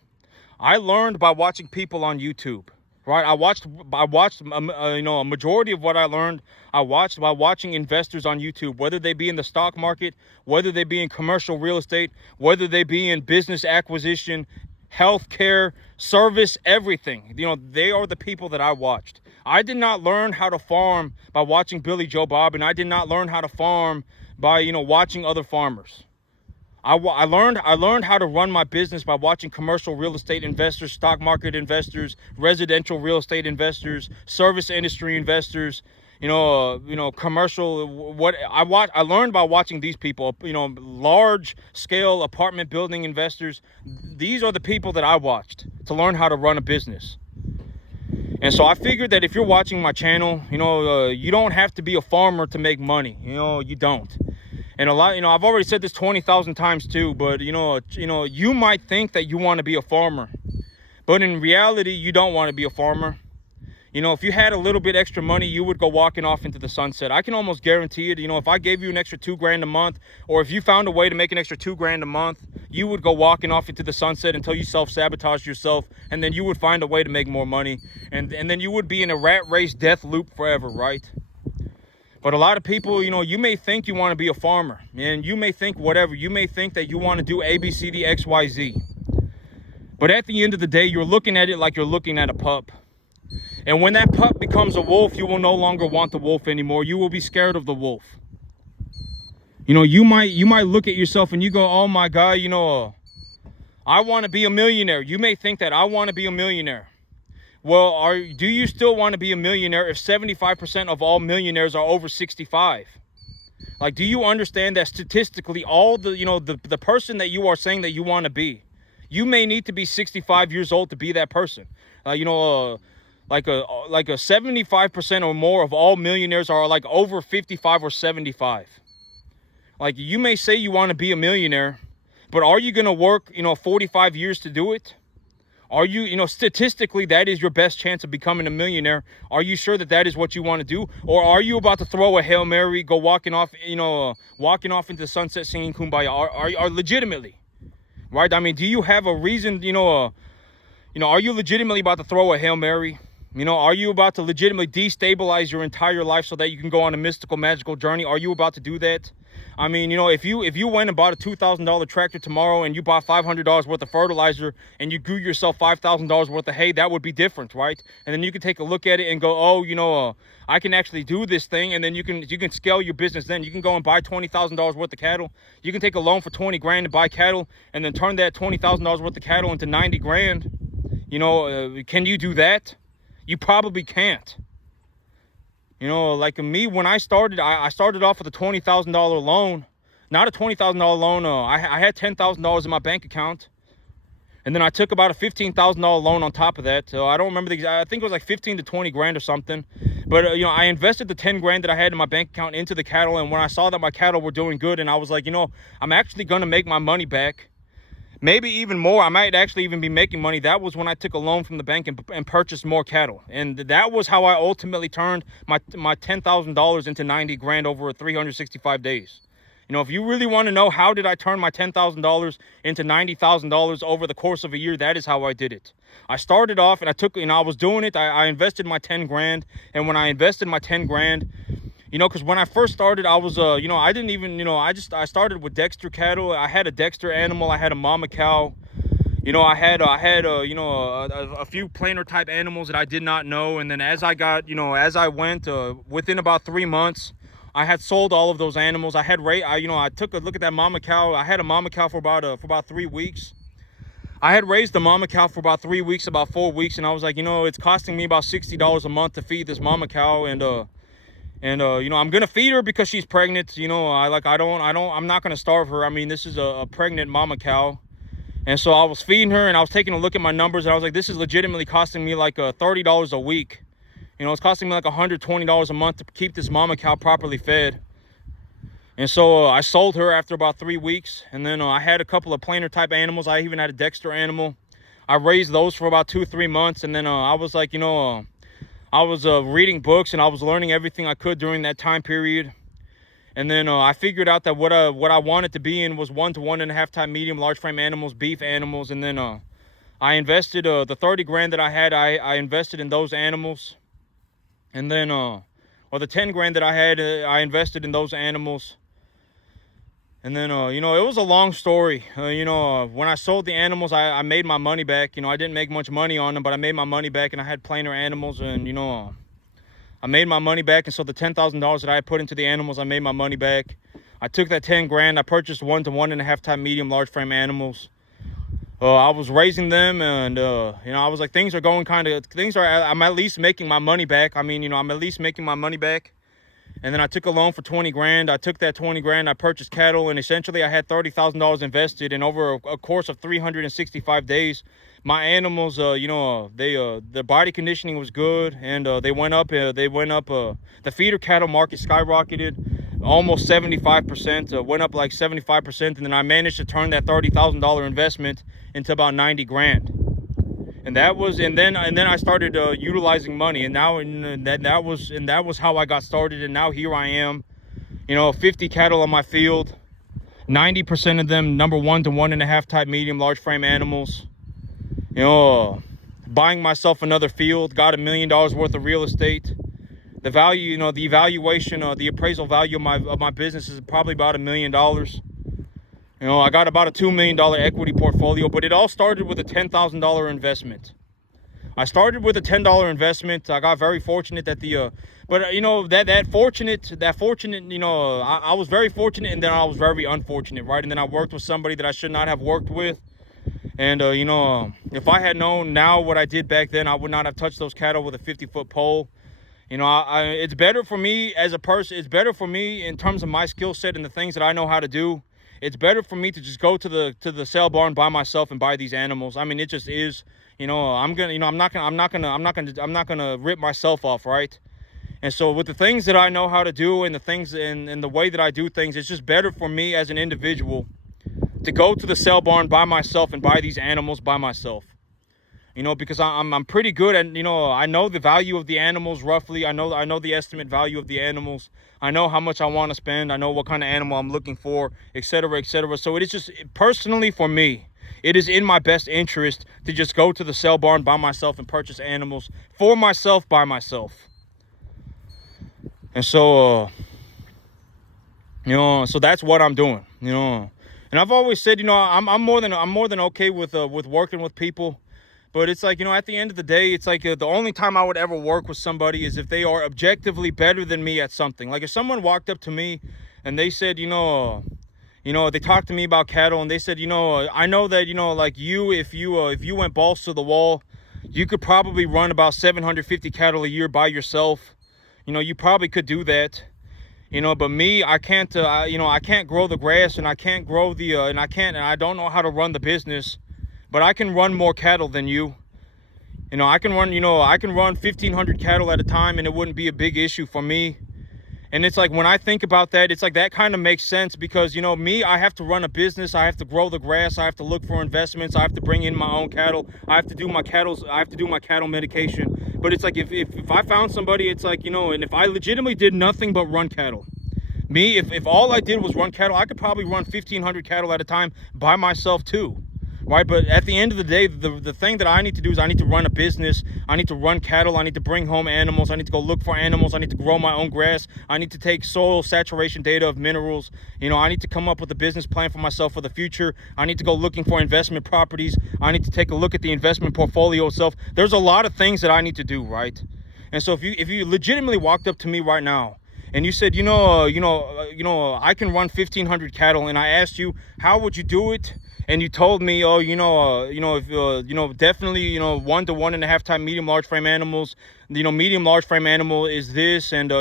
I learned by watching people on YouTube, right? I watched, you know, a majority of what I learned, I watched by watching investors on YouTube, whether they be in the stock market, whether they be in commercial real estate, whether they be in business acquisition, healthcare, service, everything. You know, they are the people that I watched. I did not learn how to farm by watching Billy Joe Bob, and I did not learn how to farm by, you know, watching other farmers. I learned how to run my business by watching commercial real estate investors, stock market investors, residential real estate investors, service industry investors, you know, commercial. I learned by watching these people, you know, large scale apartment building investors. These are the people that I watched to learn how to run a business. And so I figured that if you're watching my channel, you know, you don't have to be a farmer to make money. You know, you don't. And a lot, you know, I've already said this 20,000 times too, but you know, you might think that you want to be a farmer, but in reality, you don't want to be a farmer. You know, if you had a little bit extra money, you would go walking off into the sunset. I can almost guarantee it. You know, if I gave you an extra $2,000 a month, or if you found a way to make an extra $2,000 a month, you would go walking off into the sunset until you self-sabotage yourself, and then you would find a way to make more money, and then you would be in a rat race death loop forever, right? But a lot of people, you know, you may think you want to be a farmer, and you may think whatever. You may think that you want to do A, B, C, D, X, Y, Z. But at the end of the day, you're looking at it like you're looking at a pup. And when that pup becomes a wolf, you will no longer want the wolf anymore. You will be scared of the wolf. You know, you might look at yourself and you go, oh my God, you know, I want to be a millionaire. You may think that I want to be a millionaire. Well, do you still want to be a millionaire if 75% of all millionaires are over 65? Like, do you understand that statistically, all the, you know, the person that you are saying that you want to be, you may need to be 65 years old to be that person. You know, like a 75% or more of all millionaires are like over 55 or 75. Like, you may say you want to be a millionaire, but are you going to work, you know, 45 years to do it? Are you, you know, statistically, that is your best chance of becoming a millionaire. Are you sure that that is what you want to do? Or are you about to throw a Hail Mary, go walking off, you know, walking off into the sunset singing Kumbaya? Are legitimately, right? I mean, do you have a reason, you know, are you legitimately about to throw a Hail Mary? You know, are you about to legitimately destabilize your entire life so that you can go on a mystical, magical journey? Are you about to do that? I mean, you know, if you went and bought a $2,000 tractor tomorrow and you bought $500 worth of fertilizer and you grew yourself $5,000 worth of hay, that would be different, right? And then you can take a look at it and go, oh, you know, I can actually do this thing. And then you can scale your business. Then you can go and buy $20,000 worth of cattle. You can take a loan for 20 grand to buy cattle and then turn that $20,000 worth of cattle into 90 grand. You know, can you do that? You probably can't. You know, like me, when I started, I started off with a $20,000 loan. Not a $20,000 loan. I had $10,000 in my bank account. And then I took about a $15,000 loan on top of that. So I don't remember the exact, I think it was like 15 to 20 grand or something. But, you know, I invested the 10 grand that I had in my bank account into the cattle. And when I saw that my cattle were doing good, and I was like, you know, I'm actually going to make my money back. Maybe even more. I might actually even be making money. That was when I took a loan from the bank and purchased more cattle. And that was how I ultimately turned my $10,000 into 90 grand over 365 days. You know, if you really want to know how did I turn my $10,000 into $90,000 over the course of a year, that is how I did it. I started off and I took, you know, I was doing it. I invested my 10 grand. And when I invested my 10 grand, You know, because when I first started, I was, you know, I didn't even, you know, I started with Dexter cattle. I had a Dexter animal. I had a mama cow. You know, I had, you know, a few planer type animals that I did not know. And then as I got, you know, as I went, within about 3 months, I had sold all of those animals. I had, you know, I took a look at that mama cow. I had a mama cow for about 3 weeks. I had raised the mama cow for about 3 weeks, about 4 weeks. And I was like, you know, it's costing me about $60 a month to feed this mama cow. And you know, I'm gonna feed her because she's pregnant. You know, I'm not gonna starve her. I mean, this is a pregnant mama cow. And so I was feeding her, and I was taking a look at my numbers, and I was like, this is legitimately costing me like $30 a week. You know, it's costing me like $120 a month to keep this mama cow properly fed. And so I sold her after about 3 weeks. And then I had a couple of planer type animals. I even had a Dexter animal. I raised those for about 2-3 months. And then I was like, you know, I was reading books, and I was learning everything I could during that time period. And then I figured out that what I wanted to be in was 1 to 1.5 type medium large frame animals, beef animals. And then I invested the 30 grand that I had, I invested in those animals. And then or the 10 grand that I had, I invested in those animals. And then you know, it was a long story. You know, when I sold the animals, I made my money back. You know, I didn't make much money on them, but I made my money back, and I had plainer animals. And you know, I made my money back. And so the $10,000 that I put into the animals, I made my money back. I took that 10 grand. I purchased 1 to 1.5 type medium large frame animals. I was raising them, and you know, I was like, things are going I'm at least making my money back. I mean, you know, I'm at least making my money back. And then I took a loan for 20 grand. I took that 20 grand. I purchased cattle, and essentially I had $30,000 invested. And over a course of 365 days, my animals, you know, the body conditioning was good, and they went up. The feeder cattle market skyrocketed, almost 75%. Went up like 75%, and then I managed to turn that $30,000 investment into about 90 grand. And that was, and then I started utilizing money, and that was how I got started. And now here I am, you know, 50 cattle on my field, 90% of them number 1 to 1.5 type medium large frame animals. You know, buying myself another field, got $1 million worth of real estate. The value, you know, the evaluation, the appraisal value of my business is probably about $1 million. You know, I got about a $2 million equity portfolio, but it all started with a $10,000 investment. I started with a $10 investment. I got very fortunate that but you know, that fortunate, you know, I was very fortunate, and then I was very unfortunate, right? And then I worked with somebody that I should not have worked with. And, you know, if I had known now what I did back then, I would not have touched those cattle with a 50-foot pole. You know, it's better for me as a person. It's better for me in terms of my skill set and the things that I know how to do. It's better for me to just go to the sale barn by myself and buy these animals. I mean, it just is. You know, I'm not gonna rip myself off, right? And so with the things that I know how to do, and the things and the way that I do things, it's just better for me as an individual to go to the sale barn by myself and buy these animals by myself. You know, because I'm pretty good at, you know, I know the value of the animals roughly. I know the estimate value of the animals. I know how much I want to spend. I know what kind of animal I'm looking for, etc., etc. So it is just, personally for me, it is in my best interest to just go to the sale barn by myself and purchase animals for myself by myself. And so, you know, so that's what I'm doing, you know. And I've always said, you know, I'm more than okay with working with people. But it's like, you know, at the end of the day, it's like the only time I would ever work with somebody is if they are objectively better than me at something. Like if someone walked up to me and they said, you know, they talked to me about cattle, and they said, you know, I know that, you know, like if you went balls to the wall, you could probably run about 750 cattle a year by yourself. You know, you probably could do that. You know, but me, I can't, you know, I can't grow the grass, and I can't grow and I don't know how to run the business. But I can run more cattle than you. You know, I can run 1,500 cattle at a time, and it wouldn't be a big issue for me. And it's like, when I think about that, it's like that kind of makes sense, because, you know, me, I have to run a business. I have to grow the grass. I have to look for investments. I have to bring in my own cattle. I have to do my cattle medication. But it's like, if I found somebody, it's like, you know, and if I legitimately did nothing but run cattle, if all I did was run cattle, I could probably run 1,500 cattle at a time by myself too. right? But at the end of the day, the thing that I need to do is I need to run a business. I need to run cattle. I need to bring home animals. I need to go look for animals. I need to grow my own grass. I need to take soil saturation data of minerals. I need to come up with a business plan for myself for the future. I need to go looking for investment properties. I need to take a look at the investment portfolio itself. There's a lot of things that I need to do, right? And so if you legitimately walked up to me right now and you said, I can run 1,500 cattle, and I asked you, how would you do it? And you told me, definitely, 1 to 1.5 time medium large frame animals. Medium large frame animal is this, and a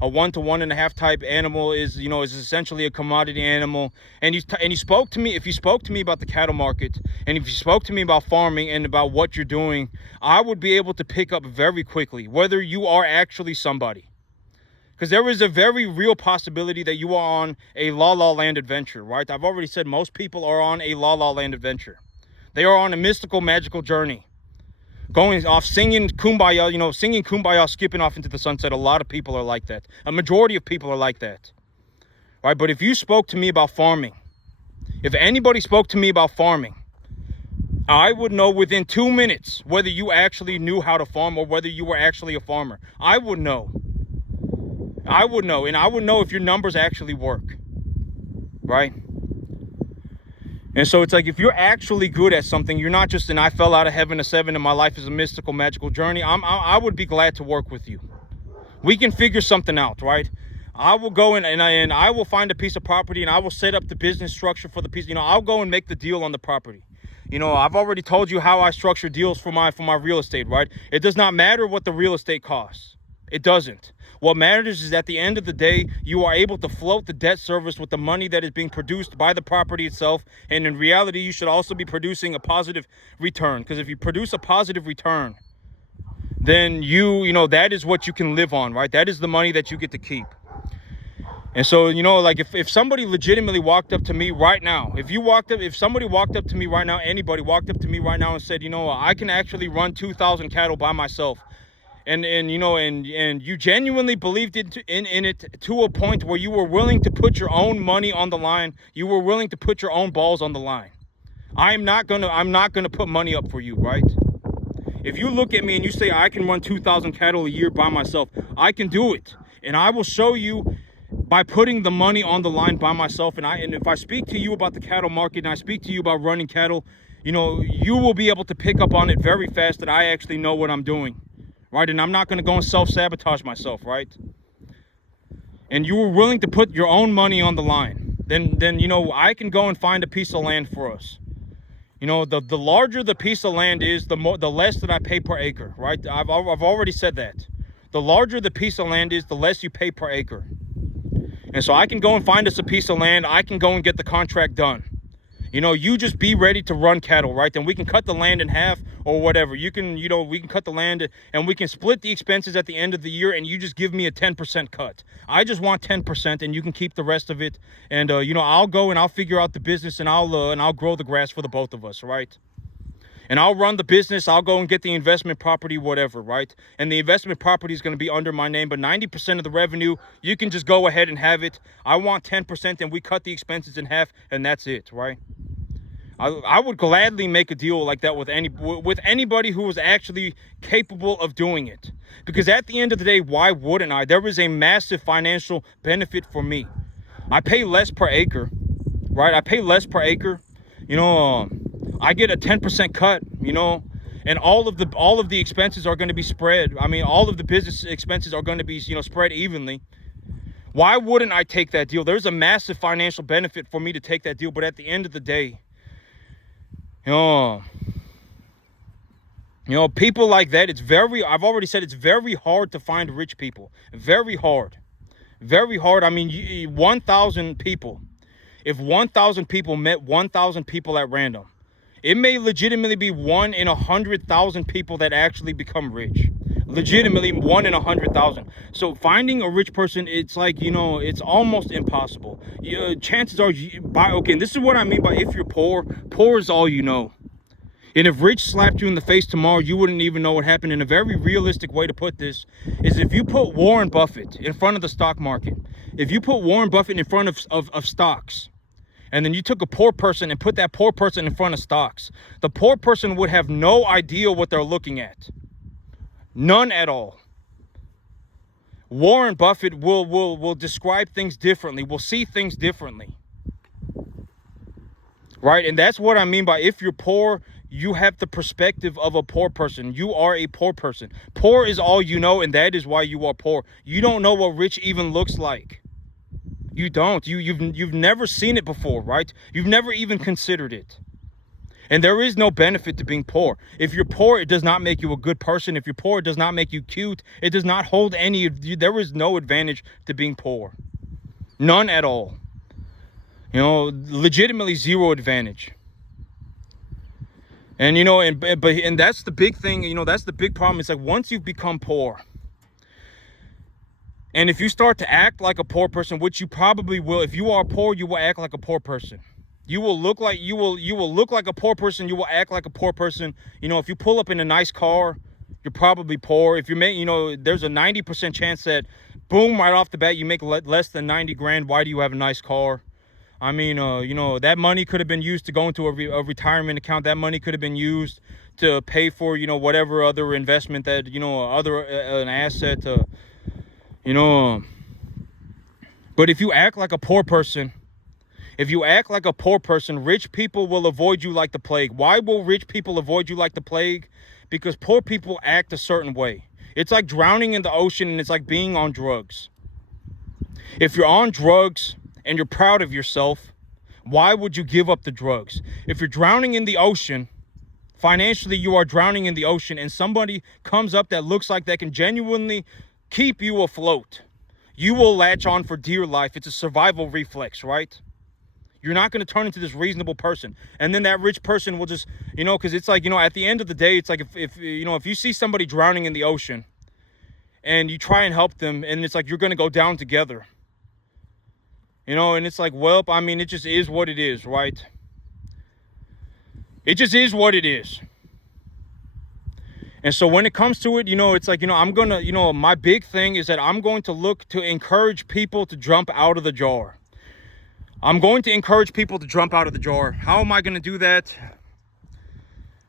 1 to 1.5 type animal is essentially a commodity animal. And you spoke to me. If you spoke to me about the cattle market, and if you spoke to me about farming and about what you're doing, I would be able to pick up very quickly whether you are actually somebody. Because there is a very real possibility that you are on a la-la land adventure, right? I've already said most people are on a la-la land adventure. They are on a mystical, magical journey. Going off, singing Kumbaya, skipping off into the sunset. A lot of people are like that. A majority of people are like that, right? But if you spoke to me about farming, if anybody spoke to me about farming, I would know within 2 minutes whether you actually knew how to farm or whether you were actually a farmer. I would know. And I would know if your numbers actually work, right? And so it's like, if you're actually good at something, you're not just an I fell out of heaven to 7 and my life is a mystical, magical journey. I would be glad to work with you. We can figure something out, right? I will go in and I will find a piece of property, and I will set up the business structure for the piece. I'll go and make the deal on the property. I've already told you how I structure deals for my real estate, right? It does not matter what the real estate costs. It doesn't. What matters is at the end of the day, you are able to float the debt service with the money that is being produced by the property itself. And in reality, you should also be producing a positive return. Because if you produce a positive return, then that is what you can live on, right? That is the money that you get to keep. And so, like if somebody legitimately walked up to me right now, if somebody walked up to me right now, anybody walked up to me right now and said, I can actually run 2,000 cattle by myself. And you genuinely believed in it to a point where you were willing to put your own money on the line. You were willing to put your own balls on the line. I'm not gonna put money up for you, right? If you look at me and you say I can run 2,000 cattle a year by myself, I can do it, and I will show you by putting the money on the line by myself. And if I speak to you about the cattle market and I speak to you about running cattle, you will be able to pick up on it very fast that I actually know what I'm doing. Right, and I'm not going to go and self-sabotage myself, right? And you were willing to put your own money on the line, then I can go and find a piece of land for us. The larger the piece of land is, the less that I pay per acre, right? I've already said that. The larger the piece of land is, the less you pay per acre. And so I can go and find us a piece of land. I can go and get the contract done. You just be ready to run cattle, right? Then we can cut the land in half or whatever. We can cut the land and we can split the expenses at the end of the year, and you just give me a 10% cut. I just want 10% and you can keep the rest of it. And, I'll go and I'll figure out the business, and I'll grow the grass for the both of us, right? And I'll run the business. I'll go and get the investment property, whatever, right? And the investment property is going to be under my name, but 90% of the revenue, you can just go ahead and have it. I want 10%, and we cut the expenses in half, and that's it, right? I would gladly make a deal like that with anybody who was actually capable of doing it. Because at the end of the day, why wouldn't I? There is a massive financial benefit for me. I pay less per acre, right? I pay less per acre. I get a 10% cut, and all of the expenses are going to be spread. I mean, all of the business expenses are going to be, spread evenly. Why wouldn't I take that deal? There's a massive financial benefit for me to take that deal. But at the end of the day, people like that, I've already said, it's very hard to find rich people. Very hard. Very hard. I mean, 1,000 people. If 1,000 people met 1,000 people at random, it may legitimately be 1 in 100,000 people that actually become rich. Legitimately 1 in 100,000. So finding a rich person, it's like, it's almost impossible. Chances are, and this is what I mean by, if you're poor is all you know. And if rich slapped you in the face tomorrow, you wouldn't even know what happened. And a very realistic way to put this is, if you put Warren Buffett in front of the stock market, if you put Warren Buffett in front of stocks, and then you took a poor person and put that poor person in front of stocks, the poor person would have no idea what they're looking at. None at all. Warren Buffett will describe things differently, will see things differently. Right? And that's what I mean by, if you're poor, you have the perspective of a poor person. You are a poor person. Poor is all you know, and that is why you are poor. You don't know what rich even looks like. You don't. You've never seen it before, right? You've never even considered it. And there is no benefit to being poor. If you're poor, it does not make you a good person. If you're poor, it does not make you cute. It does not hold any of you. There is no advantage to being poor. None at all. You know, legitimately zero advantage. And, you know, and that's the big thing, you know, that's the big problem. It's like, once you've become poor, and if you start to act like a poor person, which you probably will, if you are poor, you will act like a poor person. You will look like look like a poor person. You will act like a poor person. You know, if you pull up in a nice car, you're probably poor. If you make, you know, there's a 90% chance that, boom, right off the bat, you make less than 90 grand. Why do you have a nice car? I mean, you know, that money could have been used to go into a retirement account. That money could have been used to pay for, you know, whatever other investment that, you know, an asset, you know. But if you act like a poor person, rich people will avoid you like the plague. Why will rich people avoid you like the plague? Because poor people act a certain way. It's like drowning in the ocean, and it's like being on drugs. If you're on drugs and you're proud of yourself, why would you give up the drugs? If you're drowning in the ocean, financially you are drowning in the ocean, and somebody comes up that looks like that can genuinely keep you afloat, you will latch on for dear life. It's a survival reflex, right? You're not going to turn into this reasonable person. And then that rich person will just, you know, because it's like, you know, at the end of the day, it's like, if you know, if you see somebody drowning in the ocean and you try and help them, and it's like, you're going to go down together. You know, and it's like, well, I mean, it just is what it is, right? It just is what it is. And so when it comes to it, you know, it's like, you know, I'm going to, you know, my big thing is that I'm going to look to encourage people to jump out of the jar. I'm going to encourage people to jump out of the jar. How am I going to do that?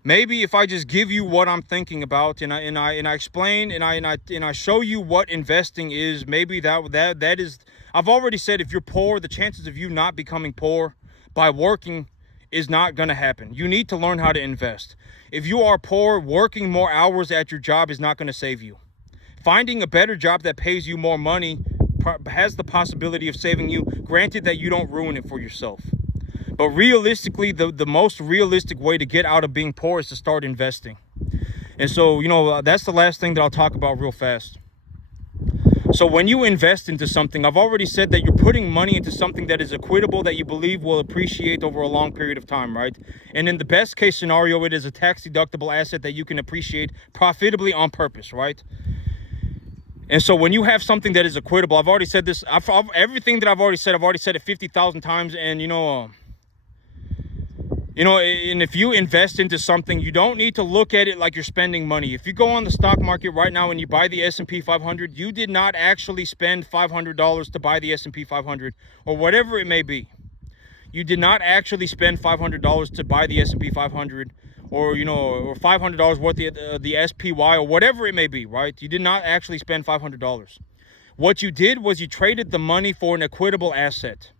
Maybe if I just give you what I'm thinking about, and I explain, and I show you what investing is. Maybe that is. I've already said, if you're poor, the chances of you not becoming poor by working is not going to happen. You need to learn how to invest. If you are poor, working more hours at your job is not going to save you. Finding a better job that pays you more money has the possibility of saving you, granted that you don't ruin it for yourself. But realistically, the most realistic way to get out of being poor is to start investing. And so, you know, that's the last thing that I'll talk about real fast. So when you invest into something, I've already said that you're putting money into something that is equitable, that you believe will appreciate over a long period of time, right? And in the best case scenario, it is a tax deductible asset that you can appreciate profitably on purpose, right? And so when you have something that is equitable, I've already said this, everything that I've already said it 50,000 times. And, you know, and if you invest into something, you don't need to look at it like you're spending money. If you go on the stock market right now and you buy the S&P 500, you did not actually spend $500 to buy the S&P 500 or whatever it may be. You did not actually spend $500 to buy the S&P 500 or, you know, or $500 worth of the SPY or whatever it may be, right? You did not actually spend $500. What you did was you traded the money for an equitable asset.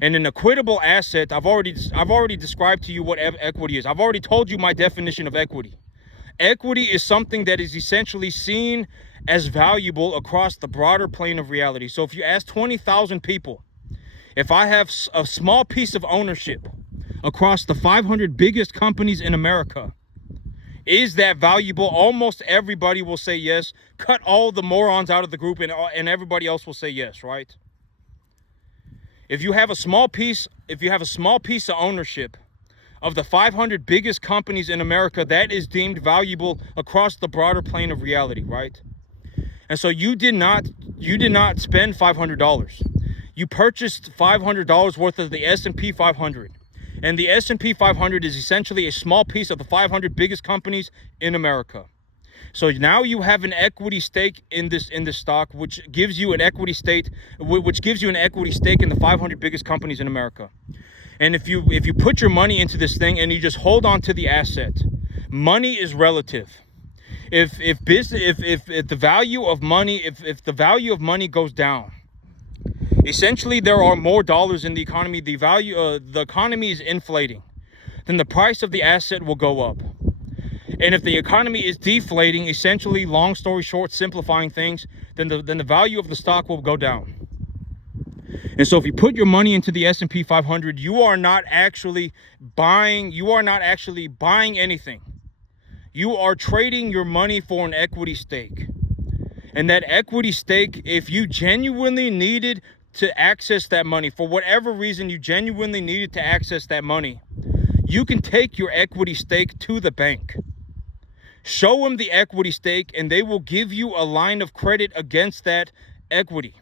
And an equitable asset, I've already described to you what equity is. I've already told you my definition of equity. Equity is something that is essentially seen as valuable across the broader plane of reality. So if you ask 20,000 people, if I have a small piece of ownership across the 500 biggest companies in America, is that valuable? Almost everybody will say yes. Cut all the morons out of the group and everybody else will say yes, right? If you have a small piece of ownership of the 500 biggest companies in America, that is deemed valuable across the broader plane of reality, right? And so you did not spend $500. You purchased $500 worth of the S&P 500. And the S&P 500 is essentially a small piece of the 500 biggest companies in America. So now you have an equity stake in this stock, which gives you an equity stake in the 500 biggest companies in America. And if you put your money into this thing and you just hold on to the asset, money is relative. If the value of money goes down, essentially there are more dollars in the economy, the economy is inflating, then the price of the asset will go up. And if the economy is deflating, essentially, long story short, simplifying things, then the value of the stock will go down. And so if you put your money into the S&P 500, you are not actually buying anything. You are trading your money for an equity stake. And that equity stake, if you genuinely needed to access that money, for whatever reason you genuinely needed to access that money, you can take your equity stake to the bank. Show them the equity stake and they will give you a line of credit against that equity.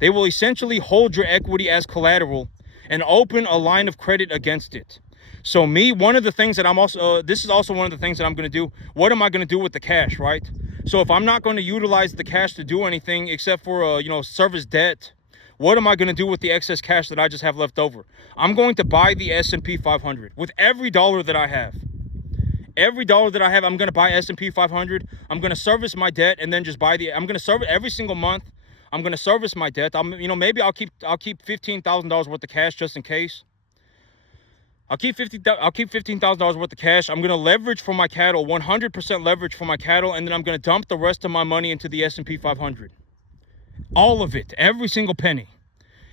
They will essentially hold your equity as collateral and open a line of credit against it. So one of the things that this is also one of the things that I'm going to do. What am I going to do with the cash, right? So if I'm not going to utilize the cash to do anything except for, service debt, what am I going to do with the excess cash that I just have left over? I'm going to buy the S&P 500 with every dollar that I have. Every dollar that I have, I'm going to buy S&P 500. I'm going to service my debt and then just I'm going to service every single month. I'm going to service my debt. Maybe I'll keep $15,000 worth of cash just in case. I'll keep $15,000 worth of cash. I'm going to leverage for my cattle, 100% leverage for my cattle, and then I'm going to dump the rest of my money into the S&P 500. All of it, every single penny,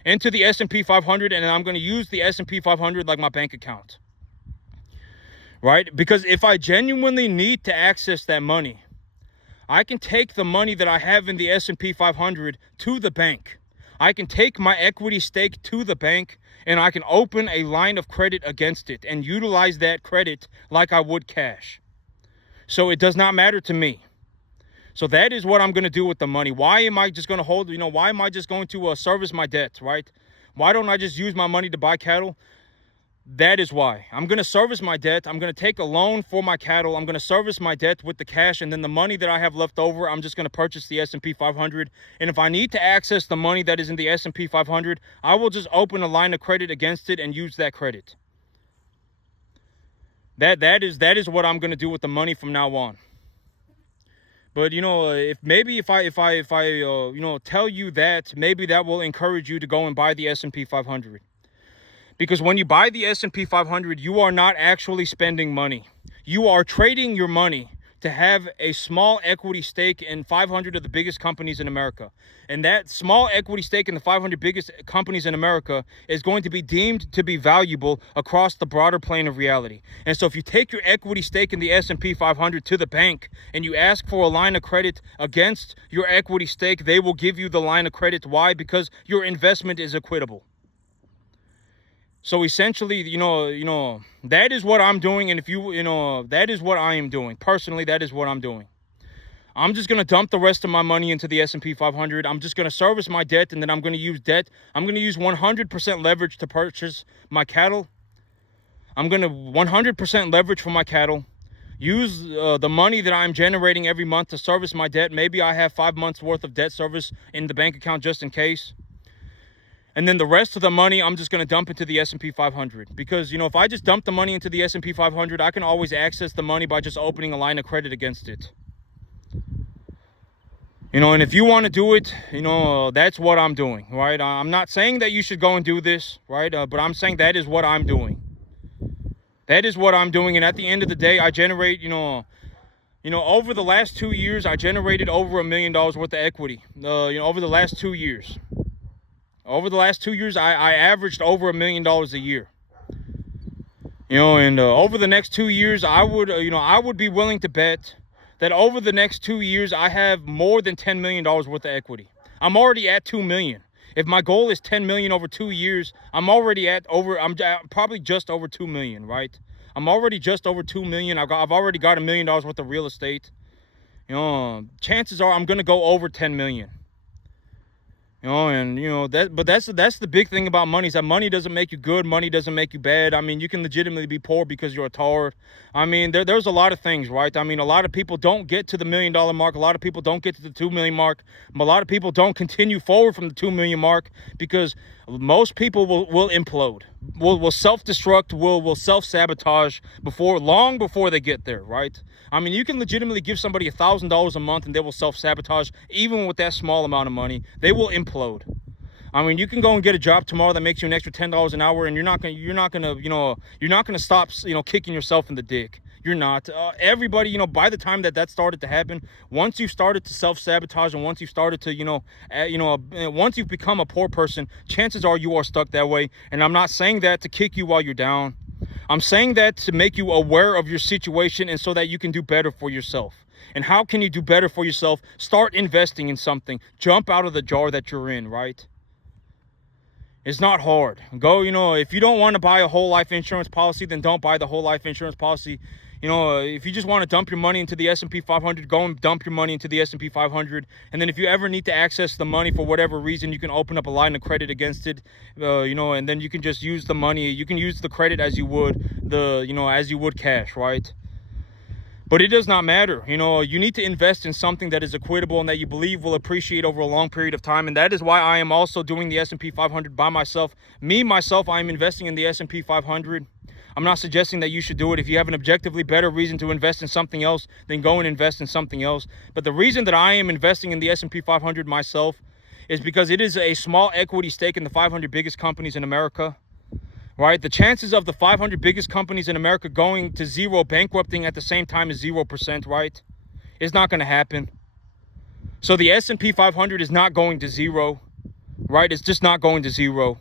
into the S&P 500, and I'm going to use the S&P 500 like my bank account. Right? Because if I genuinely need to access that money, I can take the money that I have in the S&P 500 to the bank. I can take my equity stake to the bank and I can open a line of credit against it and utilize that credit like I would cash. So it does not matter to me. So that is what I'm going to do with the money. Why am I just going to hold, why am I just going to service my debt, right? Why don't I just use my money to buy cattle? That is why. I'm going to service my debt. I'm going to take a loan for my cattle. I'm going to service my debt with the cash. And then the money that I have left over, I'm just going to purchase the S&P 500. And if I need to access the money that is in the S&P 500, I will just open a line of credit against it and use that credit. That is what I'm going to do with the money from now on. But, if I tell you that, maybe that will encourage you to go and buy the S&P 500. Because when you buy the S&P 500, you are not actually spending money. You are trading your money to have a small equity stake in 500 of the biggest companies in America. And that small equity stake in the 500 biggest companies in America is going to be deemed to be valuable across the broader plane of reality. And so if you take your equity stake in the S&P 500 to the bank and you ask for a line of credit against your equity stake, they will give you the line of credit. Why? Because your investment is equitable. So essentially, that is what I'm doing. And that is what I am doing. Personally, that is what I'm doing. I'm just going to dump the rest of my money into the S&P 500. I'm just going to service my debt, and then I'm going to use debt. I'm going to use 100% leverage to purchase my cattle. I'm going to 100% leverage for my cattle. Use the money that I'm generating every month to service my debt. Maybe I have 5 months worth of debt service in the bank account just in case. And then the rest of the money, I'm just going to dump into the S&P 500. Because, if I just dump the money into the S&P 500, I can always access the money by just opening a line of credit against it. And if you want to do it, that's what I'm doing, right? I'm not saying that you should go and do this, right? But I'm saying that is what I'm doing. That is what I'm doing. And at the end of the day, I generate, over the last 2 years, I generated over $1 million worth of equity. Over the last 2 years. Over the last 2 years, I averaged over $1 million a year. And over the next 2 years, I would be willing to bet that over the next 2 years, I have more than $10 million worth of equity. I'm already at 2 million. If my goal is 10 million over 2 years, I'm probably just over 2 million, right? I'm already just over 2 million. I've already got $1 million worth of real estate. Chances are I'm going to go over 10 million. But that's the big thing about money, is that money doesn't make you good. Money doesn't make you bad. I mean, you can legitimately be poor because you're a tard. I mean, there's a lot of things, right? I mean, a lot of people don't get to the $1 million mark. A lot of people don't get to the 2 million mark. A lot of people don't continue forward from the 2 million mark because Most people will implode, will self-destruct, will self-sabotage long before they get there, right? I mean, you can legitimately give somebody $1,000 a month and they will self-sabotage. Even with that small amount of money, they will implode. I mean, you can go and get a job tomorrow that makes you an extra $10 an hour, and you're not gonna stop, kicking yourself in the dick. You're not. Everybody, by the time that started to happen, once you've started to self-sabotage, and once you've started to, once you've become a poor person, chances are you are stuck that way. And I'm not saying that to kick you while you're down. I'm saying that to make you aware of your situation, and so that you can do better for yourself. And how can you do better for yourself? Start investing in something. Jump out of the jar that you're in, right? It's not hard. Go, if you don't want to buy a whole life insurance policy, then don't buy the whole life insurance policy. If you just want to dump your money into the S&P 500, go and dump your money into the S&P 500. And then if you ever need to access the money for whatever reason, you can open up a line of credit against it, and then you can just use the money. You can use the credit as you would as you would cash, right? But it does not matter. You need to invest in something that is equitable and that you believe will appreciate over a long period of time. And that is why I am also doing the S&P 500 by myself. Myself, I am investing in the S&P 500. I'm not suggesting that you should do it. If you have an objectively better reason to invest in something else, then go and invest in something else. But the reason that I am investing in the S&P 500 myself is because it is a small equity stake in the 500 biggest companies in America. Right? The chances of the 500 biggest companies in America going to zero, bankrupting at the same time is 0%, right? It's not going to happen. So the S&P 500 is not going to zero, right? It's just not going to zero.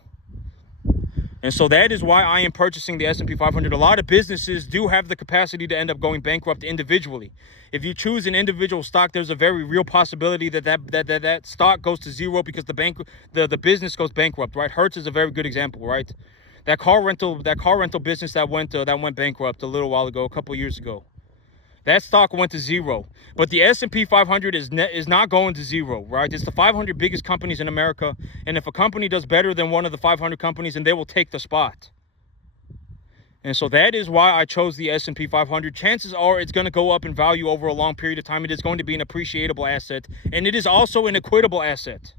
And so that is why I am purchasing the S&P 500. A lot of businesses do have the capacity to end up going bankrupt individually. If you choose an individual stock, there's a very real possibility that stock goes to zero because the business goes bankrupt, right? Hertz is a very good example, right? That car rental business that went bankrupt a little while ago, a couple years ago. That stock went to zero. But the S&P 500 is not going to zero, right? It's the 500 biggest companies in America, and if a company does better than one of the 500 companies, then they will take the spot. And so that is why I chose the S&P 500. Chances are it's going to go up in value over a long period of time. It is going to be an appreciable asset, and it is also an equitable asset.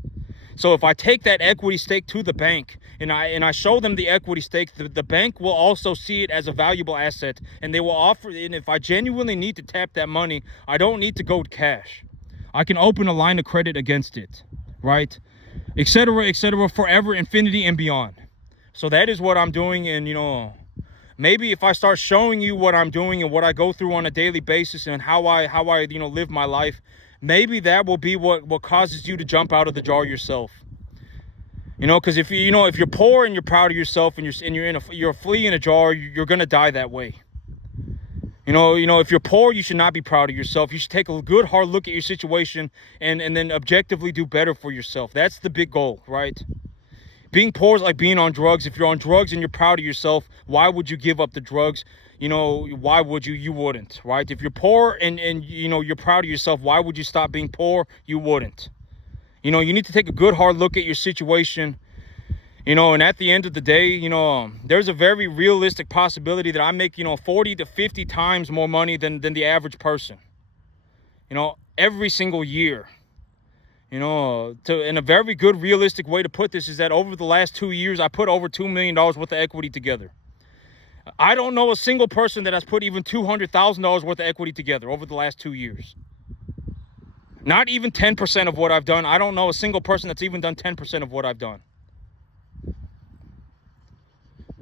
So if I take that equity stake to the bank and I show them the equity stake, the bank will also see it as a valuable asset, and they will offer. And if I genuinely need to tap that money, I don't need to go cash. I can open a line of credit against it, right? Etc., forever, infinity, and beyond. So that is what I'm doing. And maybe if I start showing you what I'm doing and what I go through on a daily basis and how I live my life, maybe that will be what causes you to jump out of the jar yourself. Because if you're poor and you're proud of yourself and you're a flea in a jar, you're gonna die that way. If you're poor, you should not be proud of yourself. You should take a good hard look at your situation and then objectively do better for yourself. That's the big goal, right? Being poor is like being on drugs. If you're on drugs and you're proud of yourself, why would you give up the drugs? Why would you? You wouldn't, right? If you're poor and you're proud of yourself, why would you stop being poor? You wouldn't. You need to take a good hard look at your situation. And at the end of the day, there's a very realistic possibility that I make, 40 to 50 times more money than the average person, every single year. And a very good realistic way to put this is that over the last 2 years, I put over $2 million worth of equity together. I don't know a single person that has put even $200,000 worth of equity together over the last 2 years. Not even 10% of what I've done. I don't know a single person that's even done 10% of what I've done.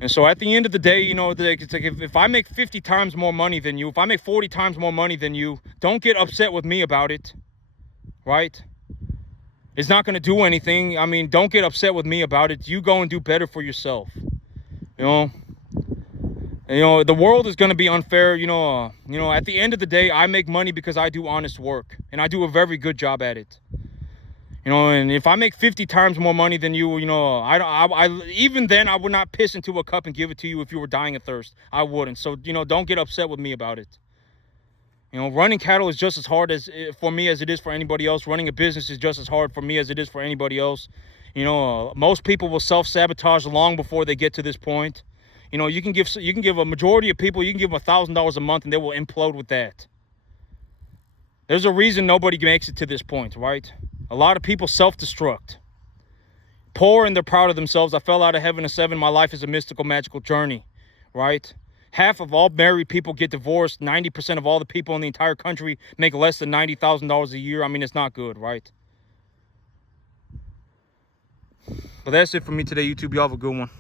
And so at the end of the day, it's like if I make 50 times more money than you, if I make 40 times more money than you, don't get upset with me about it, right? It's not going to do anything. I mean, don't get upset with me about it. You go and do better for yourself. The world is going to be unfair. At the end of the day, I make money because I do honest work, and I do a very good job at it. And if I make 50 times more money than you, I even then I would not piss into a cup and give it to you if you were dying of thirst. I wouldn't. So, don't get upset with me about it. Running cattle is just as hard for me as it is for anybody else. Running a business is just as hard for me as it is for anybody else. Most people will self-sabotage long before they get to this point. You can give a majority of people, you can give them $1,000 a month and they will implode with that. There's a reason nobody makes it to this point, right? A lot of people self-destruct. poor and they're proud of themselves. I fell out of heaven at 7. My life is a mystical, magical journey, right? Half of all married people get divorced. 90% of all the people in the entire country make less than $90,000 a year. I mean, it's not good, right? But that's it for me today, YouTube. Y'all have a good one.